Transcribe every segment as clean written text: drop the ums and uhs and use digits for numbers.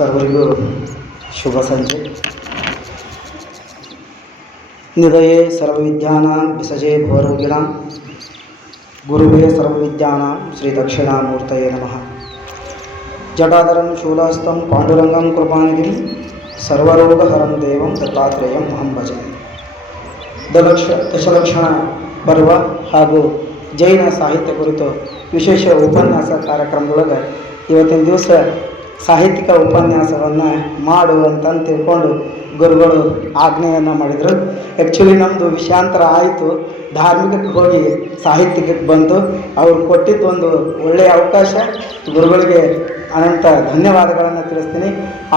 ಸರ್ವರಿಗೂ ಶುಭ ಸಂಜೆ. ನಿಧಯೇ ಸರ್ವವಿದ್ಯಾನಾಂ ವಿಸಜೇ ಭವರೋಗಿಣಾಂ ಗುರುವೇ ಸರ್ವವಿದ್ಯಾನಾಂ ಶ್ರೀ ದಕ್ಷಿಣಾಮೂರ್ತಯೇ ನಮಃ. ಜಟಾಧರಂ ಶೂಲಹಸ್తం ಪಾಂಡುರಂಗಂ ಕೃಪಾನಿಧಿಂ ಸರ್ವರೋಗಹರಂ ದೇವಂ ದತ್ತಾತ್ರೇಯಂ ಅಹಂ ಭಜೆ. ದಶಲಕ್ಷಣ ಪರ್ವ ಹಾಗೂ ಜೈನ ಸಾಹಿತ್ಯ ಕುರಿತು ವಿಶೇಷ ಉಪನ್ಯಾಸ ಕಾರ್ಯಕ್ರಮದೊಳಗೆ ಇವತ್ತಿನ ದಿವಸ ಸಾಹಿತ್ಯಿಕ ಉಪನ್ಯಾಸವನ್ನು ಮಾಡು ಅಂತಂದು ತಿಳ್ಕೊಂಡು ಗುರುಗಳು ಆಜ್ಞೆಯನ್ನು ಮಾಡಿದರು. ಆ್ಯಕ್ಚುಲಿ ನಮ್ಮದು ವಿಷಯಾಂತರ ಆಯಿತು, ಧಾರ್ಮಿಕಕ್ಕೆ ಹೋಗಿ ಸಾಹಿತ್ಯಕ್ಕೆ ಬಂತು. ಅವರು ಕೊಟ್ಟಿದ್ದು ಒಂದು ಒಳ್ಳೆಯ ಅವಕಾಶ. ಗುರುಗಳಿಗೆ ಅನಂತ ಧನ್ಯವಾದಗಳನ್ನು ತಿಳಿಸ್ತೀನಿ.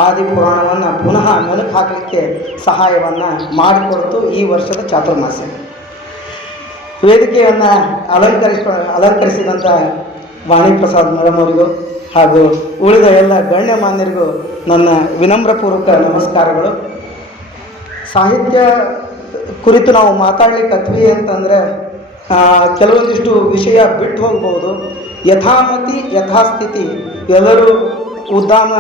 ಆದಿಪುರಾಣವನ್ನು ಪುನಃ ಮೆಲುಕು ಹಾಕಲಿಕ್ಕೆ ಸಹಾಯವನ್ನು ಮಾಡಿಕೊಡ್ತು ಈ ವರ್ಷದ ಚಾತುರ್ಮಾಸ್ಯ. ವೇದಿಕೆಯನ್ನು ಅಲಂಕರಿಸಿದಂಥ ವಾಣಿಪ್ರಸಾದ್ ಮೇಡಮ್ ಅವರಿಗೂ ಹಾಗೂ ಉಳಿದ ಎಲ್ಲ ಗಣ್ಯಮಾನ್ಯರಿಗೂ ನನ್ನ ವಿನಮ್ರಪೂರ್ವಕ ನಮಸ್ಕಾರಗಳು. ಸಾಹಿತ್ಯ ಕುರಿತು ನಾವು ಮಾತಾಡ್ಲಿಕ್ಕತ್ವಿ ಅಂತಂದರೆ ಕೆಲವೊಂದಿಷ್ಟು ವಿಷಯ ಬಿಟ್ಟು ಹೋಗ್ಬೋದು. ಯಥಾಮತಿ ಯಥಾಸ್ಥಿತಿ ಎಲ್ಲರೂ ಉದ್ದಾಮ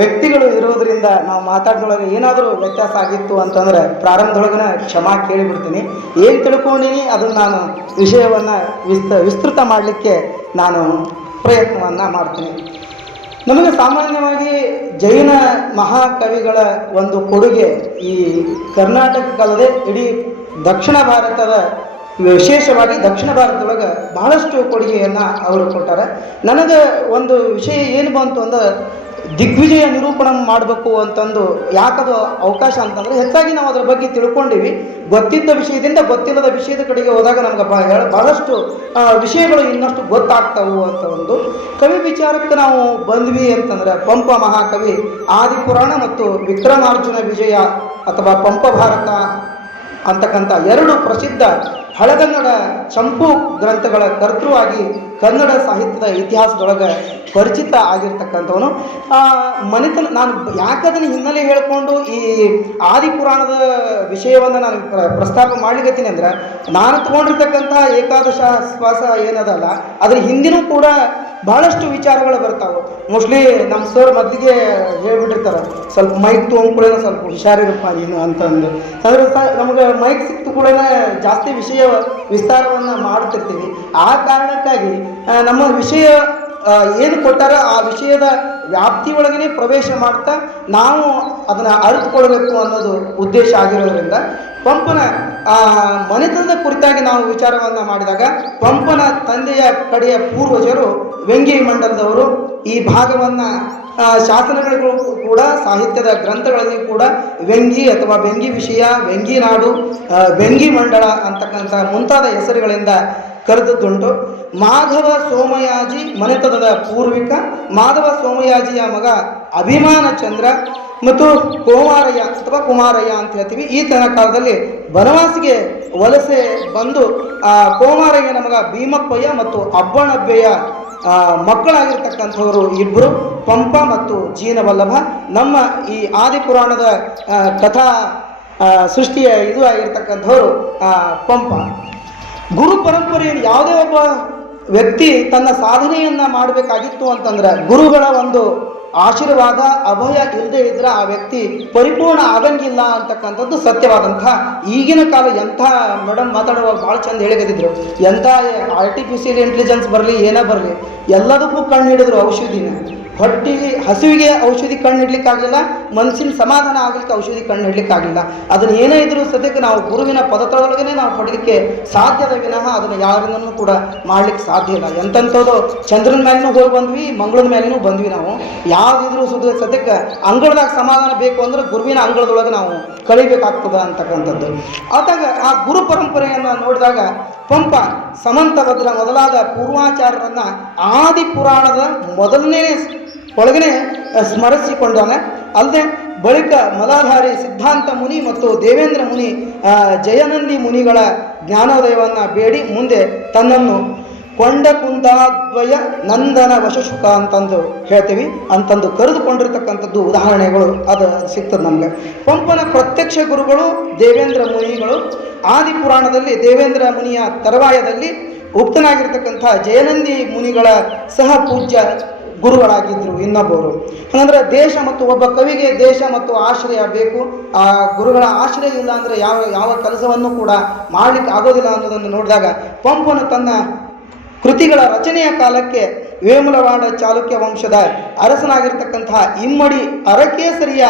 ವ್ಯಕ್ತಿಗಳು ಇರೋದರಿಂದ ನಾವು ಮಾತಾಡೋದೊಳಗೆ ಏನಾದರೂ ವ್ಯತ್ಯಾಸ ಆಗಿತ್ತು ಅಂತಂದರೆ ಪ್ರಾರಂಭದೊಳಗನ ಕ್ಷಮಾ ಕೇಳಿಬಿಡ್ತೀನಿ. ಏನು ತಿಳ್ಕೊಂಡಿನಿ ಅದನ್ನು ನಾನು ವಿಷಯವನ್ನು ವಿಸ್ತೃತ ಮಾಡಲಿಕ್ಕೆ ನಾನು ಪ್ರಯತ್ನವನ್ನು ಮಾಡ್ತೀನಿ. ನಮಗೆ ಸಾಮಾನ್ಯವಾಗಿ ಜೈನ ಮಹಾಕವಿಗಳ ಒಂದು ಕೊಡುಗೆ ಈ ಕರ್ನಾಟಕಕ್ಕಲ್ಲದೆ ಇಡೀ ದಕ್ಷಿಣ ಭಾರತದ, ವಿಶೇಷವಾಗಿ ದಕ್ಷಿಣ ಭಾರತದೊಳಗೆ ಬಹಳಷ್ಟು ಕೊಡುಗೆಯನ್ನು ಅವರು ಕೊಟ್ಟಾರೆ. ನನಗೆ ಒಂದು ವಿಷಯ ಏನು ಬಂತು ಅಂದ್ರೆ ದಿಗ್ವಿಜಯ ನಿರೂಪಣೆ ಮಾಡಬೇಕು ಅಂತಂದು ಯಾಕದು ಅವಕಾಶ ಅಂತಂದರೆ ಹೆಚ್ಚಾಗಿ ನಾವು ಅದರ ಬಗ್ಗೆ ತಿಳ್ಕೊಂಡಿವಿ. ಗೊತ್ತಿದ್ದ ವಿಷಯದಿಂದ ಗೊತ್ತಿಲ್ಲದ ವಿಷಯದ ಕಡೆಗೆ ಹೋದಾಗ ನಮ್ಗೆ ಬಹಳಷ್ಟು ವಿಷಯಗಳು ಇನ್ನಷ್ಟು ಗೊತ್ತಾಗ್ತವು ಅಂತ ಒಂದು ಕವಿ ವಿಚಾರಕ್ಕೆ ನಾವು ಬಂದ್ವಿ ಅಂತಂದರೆ ಪಂಪ ಮಹಾಕವಿ ಆದಿಪುರಾಣ ಮತ್ತು ವಿಕ್ರಮಾರ್ಜುನ ವಿಜಯ ಅಥವಾ ಪಂಪ ಭಾರತ ಅಂತಕ್ಕಂಥ ಎರಡು ಪ್ರಸಿದ್ಧ ಹಳಗನ್ನಡ ಚಂಪು ಗ್ರಂಥಗಳ ಕರ್ತೃವಾಗಿ ಕನ್ನಡ ಸಾಹಿತ್ಯದ ಇತಿಹಾಸದೊಳಗೆ ಪರಿಚಿತ ಆಗಿರ್ತಕ್ಕಂಥವನು. ಮನೆತನ ನಾನು ಯಾಕದನ್ನು ಹಿನ್ನೆಲೆ ಹೇಳಿಕೊಂಡು ಈ ಆದಿಪುರಾಣದ ವಿಷಯವನ್ನು ನಾನು ಪ್ರಸ್ತಾಪ ಮಾಡ್ಲಿಕ್ಕತ್ತೀನಿ ಅಂದ್ರೆ, ನಾನು ತೊಗೊಂಡಿರ್ತಕ್ಕಂಥ ಏಕಾದಶ ಶ್ವಾಸ ಏನದಲ್ಲ ಅದ್ರ ಹಿಂದಿನೂ ಕೂಡ ಭಾಳಷ್ಟು ವಿಚಾರಗಳು ಬರ್ತಾವೆ. ಮೋಸ್ಟ್ಲಿ ನಮ್ಮ ಸರ್ ಮೊದಲಿಗೆ ಹೇಳ್ಬಿಟ್ಟಿರ್ತಾರೆ, ಸ್ವಲ್ಪ ಮೈಕ್ ತೊಗೊಂಡು ಸ್ವಲ್ಪ ಹುಷಾರಿರಪ್ಪ ನೀನು ಅಂತಂದು. ಅಂದರೆ ನಮಗೆ ಮೈಕ್ ಸಿಕ್ತು ಕೂಡ ಜಾಸ್ತಿ ವಿಷಯ ವಿಸ್ತಾರವನ್ನು ಮಾಡ್ತಿರ್ತೀವಿ. ಆ ಕಾರಣಕ್ಕಾಗಿ ನಮ್ಮ ವಿಷಯ ಏನು ಕೊಟ್ಟಾರೋ ಆ ವಿಷಯದ ವ್ಯಾಪ್ತಿಯೊಳಗೇ ಪ್ರವೇಶ ಮಾಡ್ತಾ ನಾವು ಅದನ್ನು ಅರಿತುಕೊಳ್ಬೇಕು ಅನ್ನೋದು ಉದ್ದೇಶ ಆಗಿರೋದ್ರಿಂದ ಪಂಪನ ಮನೆತನದ ಕುರಿತಾಗಿ ನಾವು ವಿಚಾರವನ್ನು ಮಾಡಿದಾಗ ಪಂಪನ ತಂದೆಯ ಕಡೆಯ ಪೂರ್ವಜರು ವೆಂಗಿ ಮಂಡಲದವರು. ಈ ಭಾಗವನ್ನು ಶಾಸನಗಳಿಗೂ ಕೂಡ ಸಾಹಿತ್ಯದ ಗ್ರಂಥಗಳಲ್ಲಿ ಕೂಡ ವೆಂಗಿ ಅಥವಾ ವೆಂಗಿ ವಿಷಯ, ವೆಂಗಿ ನಾಡು, ವೆಂಗಿ ಮಂಡಳ ಅಂತಕ್ಕಂಥ ಮುಂತಾದ ಹೆಸರುಗಳಿಂದ ಕರೆದದ್ದುಂಟು. ಮಾಧವ ಸೋಮಯಾಜಿ ಮನೆತನದ ಪೂರ್ವಿಕ. ಮಾಧವ ಸೋಮಯಾಜಿಯ ಮಗ ಅಭಿಮಾನ ಚಂದ್ರ ಮತ್ತು ಕೋಮಾರಯ್ಯ ಅಥವಾ ಕುಮಾರಯ್ಯ ಅಂತ ಹೇಳ್ತೀವಿ. ಈ ಕಾಲದಲ್ಲಿ ಬನವಾಸಿಗೆ ವಲಸೆ ಬಂದು ಕೋಮಾರಯ್ಯನ ಮಗ ಭೀಮಪ್ಪಯ್ಯ ಮತ್ತು ಅಬ್ಬಣಬ್ಬಯ್ಯ ಮಕ್ಕಳಾಗಿರ್ತಕ್ಕಂಥವರು ಇಬ್ಬರು, ಪಂಪ ಮತ್ತು ಜೀನವಲ್ಲಭ. ನಮ್ಮ ಈ ಆದಿಪುರಾಣದ ಕಥಾ ಸೃಷ್ಟಿಯ ಇದು ಆಗಿರ್ತಕ್ಕಂಥವರು ಪಂಪ. ಗುರು ಪರಂಪರೆಯಲ್ಲಿ ಯಾವುದೇ ಒಬ್ಬ ವ್ಯಕ್ತಿ ತನ್ನ ಸಾಧನೆಯನ್ನು ಮಾಡಬೇಕಾಗಿತ್ತು ಅಂತಂದ್ರೆ ಗುರುಗಳ ಒಂದು ಆಶೀರ್ವಾದ ಅಭಯ ಇಲ್ಲದೆ ಇದ್ರೆ ಆ ವ್ಯಕ್ತಿ ಪರಿಪೂರ್ಣ ಆಗಂಗಿಲ್ಲ ಅಂತಕ್ಕಂಥದ್ದು ಸತ್ಯವಾದಂಥ. ಈಗಿನ ಕಾಲ ಎಂಥ ಮೇಡಮ್ ಮಾತಾಡುವಾಗ ಭಾಳ ಚಂದ ಹೇಳಿದ್ರು, ಎಂಥ ಆರ್ಟಿಫಿಷಿಯಲ್ ಇಂಟೆಲಿಜೆನ್ಸ್ ಬರಲಿ ಏನೇ ಬರಲಿ ಎಲ್ಲದಕ್ಕೂ ಕಣ್ಣು ಹಿಡಿದ್ರು ಔಷಧಿನ. ಹೊಟ್ಟಿಗೆ ಹಸಿವಿಗೆ ಔಷಧಿ ಕಣ್ಣು ಇಡ್ಲಿಕ್ಕಾಗಲಿಲ್ಲ, ಮನಸ್ಸಿನ ಸಮಾಧಾನ ಆಗಲಿಕ್ಕೆ ಔಷಧಿ ಕಣ್ಣು ಇಡ್ಲಿಕ್ಕಾಗಲಿಲ್ಲ. ಅದನ್ನು ಏನೇ ಇದ್ರೂ ಸದ್ಯಕ್ಕೆ ನಾವು ಗುರುವಿನ ಪದತೊಳಗೇ ನಾವು ಪಡಲಿಕ್ಕೆ ಸಾಧ್ಯದ ವಿನಃ ಅದನ್ನು ಯಾರಿಂದನೂ ಕೂಡ ಮಾಡಲಿಕ್ಕೆ ಸಾಧ್ಯ ಇಲ್ಲ. ಎಂಥದ್ದು ಚಂದ್ರನ ಮೇಲೆನೂ ಹೋಗಿ ಬಂದ್ವಿ, ಮಂಗಳದ ಮೇಲೆನೂ ಬಂದ್ವಿ. ನಾವು ಯಾವುದಿದ್ರೂ ಸದ್ಯಕ್ಕೆ ಅಂಗಳದಾಗ ಸಮಾಧಾನ ಬೇಕು ಅಂದ್ರೆ ಗುರುವಿನ ಅಂಗಳದೊಳಗೆ ನಾವು ಕಳಿಬೇಕಾಗ್ತದ ಅಂತಕ್ಕಂಥದ್ದು. ಆದಾಗ ಆ ಗುರು ಪರಂಪರೆಯನ್ನು ನೋಡಿದಾಗ ಪಂಪ ಸಮಂತಭದ್ರ ಮೊದಲಾದ ಪೂರ್ವಾಚಾರ್ಯರನ್ನು ಆದಿಪುರಾಣದ ಮೊದಲನೇ ಒಳಗನೆ ಸ್ಮರಿಸಿಕೊಂಡಾನೆ. ಅಲ್ಲದೆ ಬಳಿಕ ಮಲಾಧಾರಿ ಸಿದ್ಧಾಂತ ಮುನಿ ಮತ್ತು ದೇವೇಂದ್ರ ಮುನಿ, ಜಯನಂದಿ ಮುನಿಗಳ ಜ್ಞಾನೋದಯವನ್ನು ಬೇಡಿ ಮುಂದೆ ತನ್ನನ್ನು ಕೊಂಡ ಕುಂತಾದ್ವಯ ನಂದನ ವಶಶುಕ ಅಂತಂದು ಹೇಳ್ತೀವಿ, ಅಂತಂದು ಕರೆದುಕೊಂಡಿರ್ತಕ್ಕಂಥದ್ದು ಉದಾಹರಣೆಗಳು ಅದು ಸಿಗ್ತದೆ ನಮಗೆ. ಪಂಪನ ಪ್ರತ್ಯಕ್ಷ ಗುರುಗಳು ದೇವೇಂದ್ರ ಮುನಿಗಳು. ಆದಿಪುರಾಣದಲ್ಲಿ ದೇವೇಂದ್ರ ಮುನಿಯ ತರುವಾಯದಲ್ಲಿ ಉಕ್ತನಾಗಿರ್ತಕ್ಕಂಥ ಜಯನಂದಿ ಮುನಿಗಳ ಸಹ ಪೂಜ್ಯ ಗುರುಗಳಾಗಿದ್ದರು ಇನ್ನೊಬ್ಬರು. ಹಾಗಂದ್ರೆ ದೇಶ ಮತ್ತು ಒಬ್ಬ ಕವಿಗೆ ದೇಶ ಮತ್ತು ಆಶ್ರಯ ಬೇಕು. ಆ ಗುರುಗಳ ಆಶ್ರಯ ಇಲ್ಲ ಅಂದರೆ ಯಾವ ಕೆಲಸವನ್ನು ಕೂಡ ಮಾಡಲಿಕ್ಕೆ ಆಗೋದಿಲ್ಲ ಅನ್ನೋದನ್ನು ನೋಡಿದಾಗ ಪಂಪನು ತನ್ನ ಕೃತಿಗಳ ರಚನೆಯ ಕಾಲಕ್ಕೆ ವೇಮುಲವಾಡ ಚಾಲುಕ್ಯ ವಂಶದ ಅರಸನಾಗಿರ್ತಕ್ಕಂತಹ ಇಮ್ಮಡಿ ಅರಕೇಸರಿಯ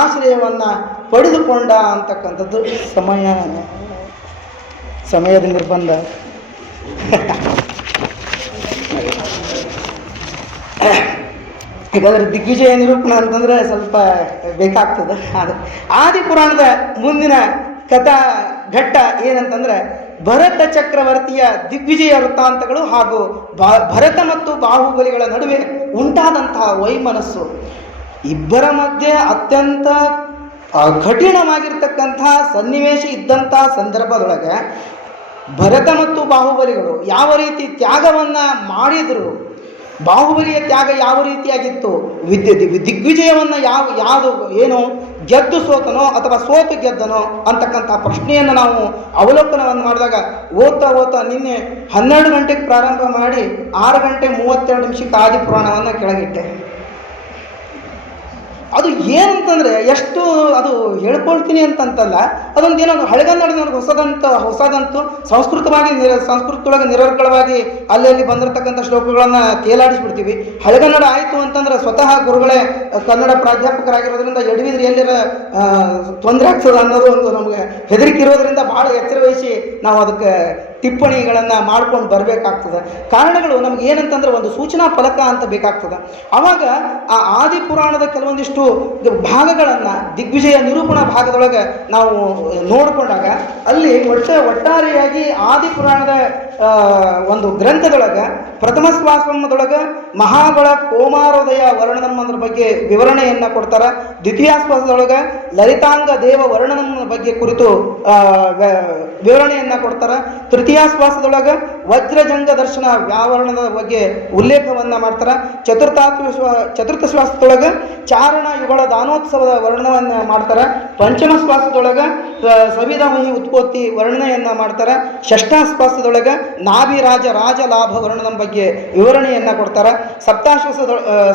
ಆಶ್ರಯವನ್ನು ಪಡೆದುಕೊಂಡ ಅಂತಕ್ಕಂಥದ್ದು ಸಮಯದ ನಿರ್ಬಂಧ. ಹಾಗಾದರೆ ದಿಗ್ವಿಜಯ ನಿರೂಪಣೆ ಅಂತಂದರೆ ಸ್ವಲ್ಪ ಬೇಕಾಗ್ತದೆ. ಅದು ಆದಿಪುರಾಣದ ಮುಂದಿನ ಕಥಾ ಘಟ್ಟ ಏನಂತಂದರೆ ಭರತ ಚಕ್ರವರ್ತಿಯ ದಿಗ್ವಿಜಯ ವೃತ್ತಾಂತಗಳು ಹಾಗೂ ಭರತ ಮತ್ತು ಬಾಹುಬಲಿಗಳ ನಡುವೆ ಉಂಟಾದಂತಹ ವೈಮನಸ್ಸು, ಇಬ್ಬರ ಮಧ್ಯೆ ಅತ್ಯಂತ ಕಠಿಣವಾಗಿರ್ತಕ್ಕಂತಹ ಸನ್ನಿವೇಶ ಇದ್ದಂತಹ ಸಂದರ್ಭದೊಳಗೆ ಭರತ ಮತ್ತು ಬಾಹುಬಲಿಗಳು ಯಾವ ರೀತಿ ತ್ಯಾಗವನ್ನು ಮಾಡಿದರು, ಬಾಹುಬಲಿಯ ತ್ಯಾಗ ಯಾವ ರೀತಿಯಾಗಿತ್ತು, ದಿಗ್ವಿಜಯವನ್ನು ಯಾವುದು ಏನು ಗೆದ್ದು ಸೋತನೋ ಅಥವಾ ಸೋತು ಗೆದ್ದನೋ ಅಂತಕ್ಕಂಥ ಪ್ರಶ್ನೆಯನ್ನು ನಾವು ಅವಲೋಕನವನ್ನು ಮಾಡಿದಾಗ ಓದ್ತಾ ನಿನ್ನೆ 12 ಗಂಟೆಗೆ ಪ್ರಾರಂಭ ಮಾಡಿ 6 ಗಂಟೆ 32 ನಿಮಿಷಕ್ಕೆ ಆದಿಪುರಾಣವನ್ನು ಕೆಳಗಿಟ್ಟೆ. ಅದು ಏನಂತಂದರೆ ಎಷ್ಟು ಅದು ಹೇಳ್ಕೊಳ್ತೀನಿ ಅಂತಂತಲ್ಲ, ಅದೊಂದು ಏನೋ ಹಳೆಗನ್ನಡ ಹೊಸದಂತೂ ಸಂಸ್ಕೃತದೊಳಗೆ ನಿರರ್ಗಳವಾಗಿ ಅಲ್ಲಿ ಬಂದಿರತಕ್ಕಂಥ ಶ್ಲೋಕಗಳನ್ನು ತೇಲಾಡಿಸ್ಬಿಡ್ತೀವಿ. ಹಳೆಗನ್ನಡ ಆಯಿತು ಅಂತಂದ್ರೆ ಸ್ವತಃ ಗುರುಗಳೇ ಕನ್ನಡ ಪ್ರಾಧ್ಯಾಪಕರಾಗಿರೋದ್ರಿಂದ ಎಡವಿದ್ರೆ ಎಲ್ಲಿರ ತೊಂದರೆ ಆಗ್ತದೆ ಅನ್ನೋದು ಒಂದು ನಮಗೆ ಹೆದರಿಕೆ ಇರೋದ್ರಿಂದ ಭಾಳ ಎಚ್ಚರ ವಹಿಸಿ ನಾವು ಅದಕ್ಕೆ ಟಿಪ್ಪಣಿಗಳನ್ನು ಮಾಡ್ಕೊಂಡು ಬರಬೇಕಾಗ್ತದೆ. ಕಾರಣಗಳು ನಮ್ಗೆ ಏನಂತಂದ್ರೆ ಒಂದು ಸೂಚನಾ ಫಲಕ ಅಂತ ಬೇಕಾಗ್ತದೆ. ಆವಾಗ ಆ ಆದಿಪುರಾಣದ ಕೆಲವೊಂದಿಷ್ಟು ಭಾಗಗಳನ್ನು ದಿಗ್ವಿಜಯ ನಿರೂಪಣಾ ಭಾಗದೊಳಗೆ ನಾವು ನೋಡಿಕೊಂಡಾಗ ಅಲ್ಲಿ ಒಟ್ಟಾರೆಯಾಗಿ ಆದಿಪುರಾಣದ ಒಂದು ಗ್ರಂಥದೊಳಗೆ ಪ್ರಥಮ ಸ್ವಾಸಮದೊಳಗೆ ಮಹಾಬಳ ಕೋಮಾರೋದಯ ವರ್ಣನಮ್ಮನ ಬಗ್ಗೆ ವಿವರಣೆಯನ್ನು ಕೊಡ್ತಾರೆ. ದ್ವಿತೀಯಾಸ್ವಾಸದೊಳಗೆ ಲಲಿತಾಂಗ ದೇವ ವರ್ಣನಮ್ಮನ ಬಗ್ಗೆ ಕುರಿತು ವಿವರಣೆಯನ್ನು ಕೊಡ್ತಾರೆ. ತೃತೀಯಾಸ್ವಾಸದೊಳಗೆ ವಜ್ರಜಂಗ ದರ್ಶನ ವ್ಯಾವರಣದ ಬಗ್ಗೆ ಉಲ್ಲೇಖವನ್ನು ಮಾಡ್ತಾರೆ. ಚತುರ್ಥ ಶ್ವಾಸದೊಳಗೆ ಚಾರಣ ಯುಗಳ ದಾನೋತ್ಸವದ ವರ್ಣನವನ್ನು ಮಾಡ್ತಾರೆ. ಪಂಚಮ ಶ್ವಾಸದೊಳಗೆ ಸವಿಧಮಹಿ ಉತ್ಪತ್ತಿ ವರ್ಣನೆಯನ್ನು ಮಾಡ್ತಾರೆ. ಷಷ್ಠಾಶ್ವಾಸದೊಳಗೆ ನಾಭಿರಾಜ ರಾಜಲಾಭ ವರ್ಣನ ಬಗ್ಗೆ ವಿವರಣೆಯನ್ನು ಕೊಡ್ತಾರೆ.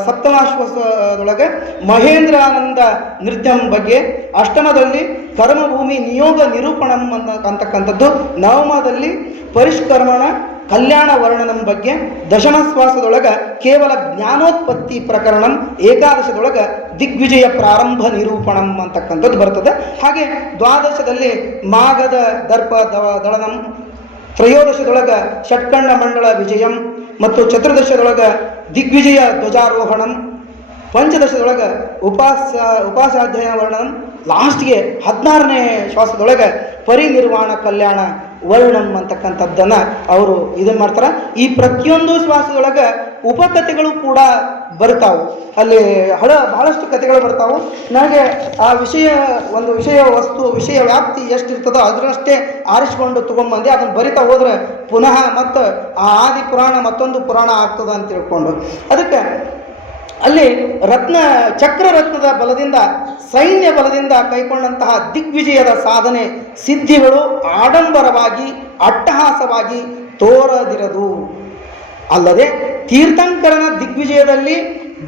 ಸಪ್ತಮಾಶ್ವಾಸದೊಳಗೆ ಮಹೇಂದ್ರಾನಂದ ನೃತ್ಯಂ ಬಗ್ಗೆ, ಅಷ್ಟಮದಲ್ಲಿ ಕರ್ಮಭೂಮಿ ನಿಯೋಗ ನಿರೂಪಣಂ ಅಂತಕ್ಕಂಥದ್ದು, ನವಮದಲ್ಲಿ ಪರಿಷ್ಕರ್ಮಣ ಕಲ್ಯಾಣ ವರ್ಣನಂ ಬಗ್ಗೆ, ದಶಮಶ್ವಾಸದೊಳಗೆ ಕೇವಲ ಜ್ಞಾನೋತ್ಪತ್ತಿ ಪ್ರಕರಣಂ, ಏಕಾದಶದೊಳಗೆ ದಿಗ್ವಿಜಯ ಪ್ರಾರಂಭ ನಿರೂಪಣಂ ಅಂತಕ್ಕಂಥದ್ದು ಬರ್ತದೆ. ಹಾಗೆ ದ್ವಾದಶದಲ್ಲಿ ಮಾಗದ ದರ್ಪ ದಳನಂ, ತ್ರಯೋದಶದೊಳಗೆ ಷಟ್ಕಂಡ ಮಂಡಳ ವಿಜಯಂ ಮತ್ತು ಚತುರ್ದಶದೊಳಗೆ ದಿಗ್ವಿಜಯ ಧ್ವಜಾರೋಹಣಂ, ಪಂಚದಶದೊಳಗೆ ಉಪಾಸಾಧ್ಯಯನ ವರ್ಣನಂ, ಲಾಸ್ಟ್ಗೆ 16ನೇ ಶ್ವಾಸದೊಳಗೆ ಪರಿನಿರ್ವಾಣ ಕಲ್ಯಾಣ ವರ್ಣಂ ಅಂತಕ್ಕಂಥದ್ದನ್ನು ಅವರು ಇದನ್ನು ಮಾಡ್ತಾರೆ. ಈ ಪ್ರತಿಯೊಂದು ಶ್ವಾಸದೊಳಗೆ ಉಪಕಥೆಗಳು ಕೂಡ ಬರ್ತಾವೆ. ಅಲ್ಲಿ ಬಹಳಷ್ಟು ಕಥೆಗಳು ಬರ್ತಾವೆ. ನನಗೆ ಆ ವಿಷಯ ವ್ಯಾಪ್ತಿ ಎಷ್ಟಿರ್ತದೋ ಅದರಷ್ಟೇ ಆರಿಸಿಕೊಂಡು ತೊಗೊಂಬಂದು ಅದನ್ನು ಬರಿತಾ ಹೋದರೆ ಪುನಃ ಮತ್ತು ಆ ಆದಿ ಪುರಾಣ ಮತ್ತೊಂದು ಪುರಾಣ ಆಗ್ತದೆ ಅಂತ ತಿಳ್ಕೊಂಡು, ಅದಕ್ಕೆ ಅಲ್ಲಿ ಚಕ್ರರತ್ನದ ಬಲದಿಂದ ಸೈನ್ಯ ಬಲದಿಂದ ಕೈಗೊಂಡಂತಹ ದಿಗ್ವಿಜಯದ ಸಾಧನೆ ಸಿದ್ಧಿಗಳು ಆಡಂಬರವಾಗಿ ಅಟ್ಟಹಾಸವಾಗಿ ತೋರದಿರದು. ಅಲ್ಲದೆ ತೀರ್ಥಂಕರನ ದಿಗ್ವಿಜಯದಲ್ಲಿ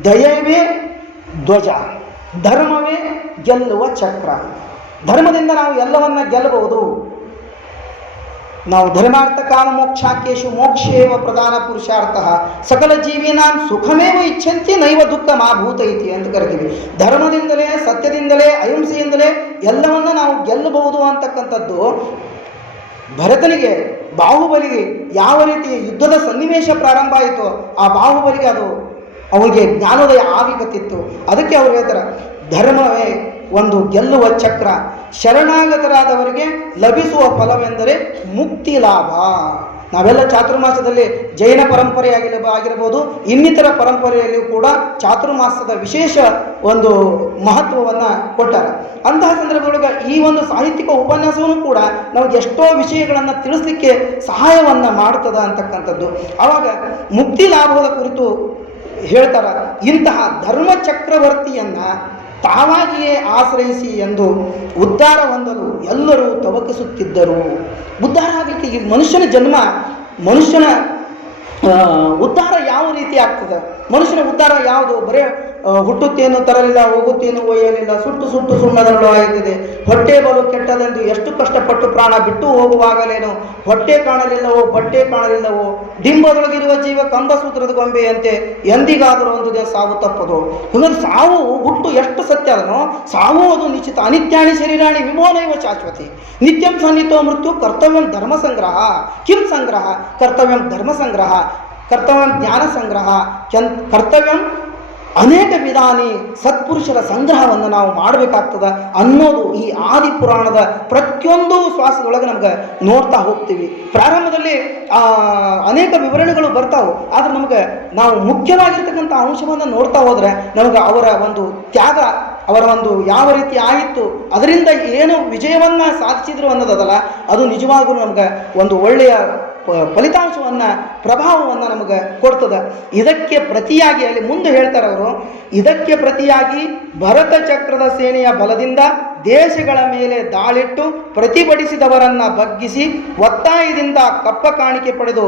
ದಯವೇ ಧ್ವಜ, ಧರ್ಮವೇ ಗೆಲ್ಲುವ ಚಕ್ರ. ಧರ್ಮದಿಂದ ನಾವು ಎಲ್ಲವನ್ನ ಗೆಲ್ಲಬಹುದು. ನಾವು ಧರ್ಮಾರ್ಥ ಕಾಮ ಮೋಕ್ಷಾಕೇಶು ಮೋಕ್ಷೇವ ಪ್ರಧಾನ ಪುರುಷಾರ್ಥ ಸಕಲ ಜೀವಿನಾಂ ಸುಖಮೇವ ಇಚ್ಛಂತಿ ನೈವ ದುಃಖ ಮಾಭೂತ ಇತಿ ಅಂತ ಕರಿತೀವಿ. ಧರ್ಮದಿಂದಲೇ, ಸತ್ಯದಿಂದಲೇ, ಅಹಿಂಸೆಯಿಂದಲೇ ಎಲ್ಲವನ್ನ ನಾವು ಗೆಲ್ಲಬಹುದು ಅಂತಕ್ಕಂಥದ್ದು ಭರತನಿಗೆ, ಬಾಹುಬಲಿಗೆ ಯಾವ ರೀತಿ ಯುದ್ಧದ ಸನ್ನಿವೇಶ ಪ್ರಾರಂಭ ಆಯಿತು, ಆ ಬಾಹುಬಲಿಗೆ ಅದು ಅವನಿಗೆ ಜ್ಞಾನೋದಯ ಆಗಲಿಕತ್ತಿತ್ತು. ಅದಕ್ಕೆ ಅವ್ರು ಹೇಳ್ತಾರೆ, ಧರ್ಮವೇ ಒಂದು ಗೆಲ್ಲುವ ಚಕ್ರ, ಶರಣಾಗತರಾದವರಿಗೆ ಲಭಿಸುವ ಫಲವೆಂದರೆ ಮುಕ್ತಿ ಲಾಭ. ನಾವೆಲ್ಲ ಚಾತುರ್ಮಾಸದಲ್ಲಿ ಜೈನ ಪರಂಪರೆ ಆಗಿರಬಹುದು, ಇನ್ನಿತರ ಪರಂಪರೆಯಲ್ಲಿಯೂ ಕೂಡ ಚಾತುರ್ಮಾಸದ ವಿಶೇಷ ಒಂದು ಮಹತ್ವವನ್ನು ಕೊಟ್ಟಾರೆ. ಅಂತಹ ಸಂದರ್ಭದೊಳಗೆ ಈ ಒಂದು ಸಾಹಿತ್ಯಿಕ ಉಪನ್ಯಾಸವನ್ನು ಕೂಡ ನಮಗೆ ಎಷ್ಟೋ ವಿಷಯಗಳನ್ನು ತಿಳಿಸ್ಲಿಕ್ಕೆ ಸಹಾಯವನ್ನು ಮಾಡ್ತದ ಅಂತಕ್ಕಂಥದ್ದು. ಆವಾಗ ಮುಕ್ತಿ ಲಾಭದ ಕುರಿತು ಹೇಳ್ತಾರ, ಇಂತಹ ಧರ್ಮ ಚಕ್ರವರ್ತಿಯನ್ನು ತಾವಾಗಿಯೇ ಆಶ್ರಯಿಸಿ ಎಂದು ಉದ್ಧಾರ ಹೊಂದಲು ಎಲ್ಲರೂ ತವಕಿಸುತ್ತಿದ್ದರು. ಉದ್ಧಾರ ಆಗಲಿಕ್ಕೆ ಈ ಮನುಷ್ಯನ ಉದ್ಧಾರ ಯಾವ ರೀತಿ ಆಗ್ತದೆ? ಮನುಷ್ಯನ ಉದ್ಧಾರ ಯಾವುದು? ಬರೇ ಹುಟ್ಟುತ್ತೇನು ತರಲಿಲ್ಲ, ಹೋಗುತ್ತೇನು ಒಯ್ಯಲಿಲ್ಲ, ಸುಟ್ಟು ಸುಟ್ಟು ಸುಣ್ಣದರಳು ಆಯ್ತಿದೆ, ಹೊಟ್ಟೆ ಬಲು ಕೆಟ್ಟದೆಂದು ಎಷ್ಟು ಕಷ್ಟಪಟ್ಟು ಪ್ರಾಣ ಬಿಟ್ಟು ಹೋಗುವಾಗಲೇನು ಹೊಟ್ಟೆ ಕಾಣಲಿಲ್ಲವೋ, ಬಟ್ಟೆ ಕಾಣಲಿಲ್ಲವೋ, ಡಿಂಬದೊಳಗಿರುವ ಜೀವ ಕಂಬಸೂತ್ರದ ಗೊಂಬೆಯಂತೆ ಎಂದಿಗಾದರೂ ಒಂದು ದಿನ ಸಾವು ತಪ್ಪದು. ಹಂಗಂದ್ರೆ ಸಾವು ಹುಟ್ಟು ಎಷ್ಟು ಸತ್ಯ ಅದನೋ, ಸಾವು ಅದು ನಿಶ್ಚಿತ. ಅನಿತ್ಯಾಣಿ ಶರೀರಾಣಿ ವಿಮೋನೈವ ಶಾಶ್ವತಿ, ನಿತ್ಯಂ ಸನ್ನಿತೋ ಮೃತ್ಯು ಕರ್ತವ್ಯಂ ಧರ್ಮ ಸಂಗ್ರಹ, ಕಿಂ ಸಂಗ್ರಹ ಕರ್ತವ್ಯಂ ಧರ್ಮ ಸಂಗ್ರಹ, ಕರ್ತವ್ಯಂ ಜ್ಞಾನ ಸಂಗ್ರಹ, ಕರ್ತವ್ಯಂ ಅನೇಕ ವಿಧಾನಿ ಸತ್ಪುರುಷರ ಸಂಗ್ರಹವನ್ನು ನಾವು ಮಾಡಬೇಕಾಗ್ತದೆ ಅನ್ನೋದು ಈ ಆದಿ ಪುರಾಣದ ಪ್ರತಿಯೊಂದು ಶ್ವಾಸದೊಳಗೆ ನಮ್ಗೆ ನೋಡ್ತಾ ಹೋಗ್ತೀವಿ. ಪ್ರಾರಂಭದಲ್ಲಿ ಅನೇಕ ವಿವರಣೆಗಳು ಬರ್ತಾವೆ, ಆದರೆ ನಮಗೆ ನಾವು ಮುಖ್ಯವಾಗಿರ್ತಕ್ಕಂಥ ಅಂಶವನ್ನು ನೋಡ್ತಾ ಹೋದರೆ ನಮಗೆ ಅವರ ಒಂದು ತ್ಯಾಗ, ಅವರ ಒಂದು ಯಾವ ರೀತಿ ಆಯಿತು, ಅದರಿಂದ ಏನು ವಿಜಯವನ್ನು ಸಾಧಿಸಿದ್ರು ಅನ್ನೋದಲ್ಲ, ಅದು ನಿಜವಾಗೂ ನಮ್ಗೆ ಒಂದು ಒಳ್ಳೆಯ ಫಲಿತಾಂಶವನ್ನು, ಪ್ರಭಾವವನ್ನು ನಮಗೆ ಕೊಡ್ತದೆ. ಇದಕ್ಕೆ ಪ್ರತಿಯಾಗಿ ಅಲ್ಲಿ ಮುಂದೆ ಹೇಳ್ತಾರೆ ಅವರು, ಇದಕ್ಕೆ ಪ್ರತಿಯಾಗಿ ಭರತ ಚಕ್ರದ ಸೇನೆಯ ಬಲದಿಂದ ದೇಶಗಳ ಮೇಲೆ ದಾಳಿಟ್ಟು ಪ್ರತಿಭಟಿಸಿದವರನ್ನು ಬಗ್ಗಿಸಿ ಒತ್ತಾಯದಿಂದ ಕಪ್ಪ ಕಾಣಿಕೆ ಪಡೆದು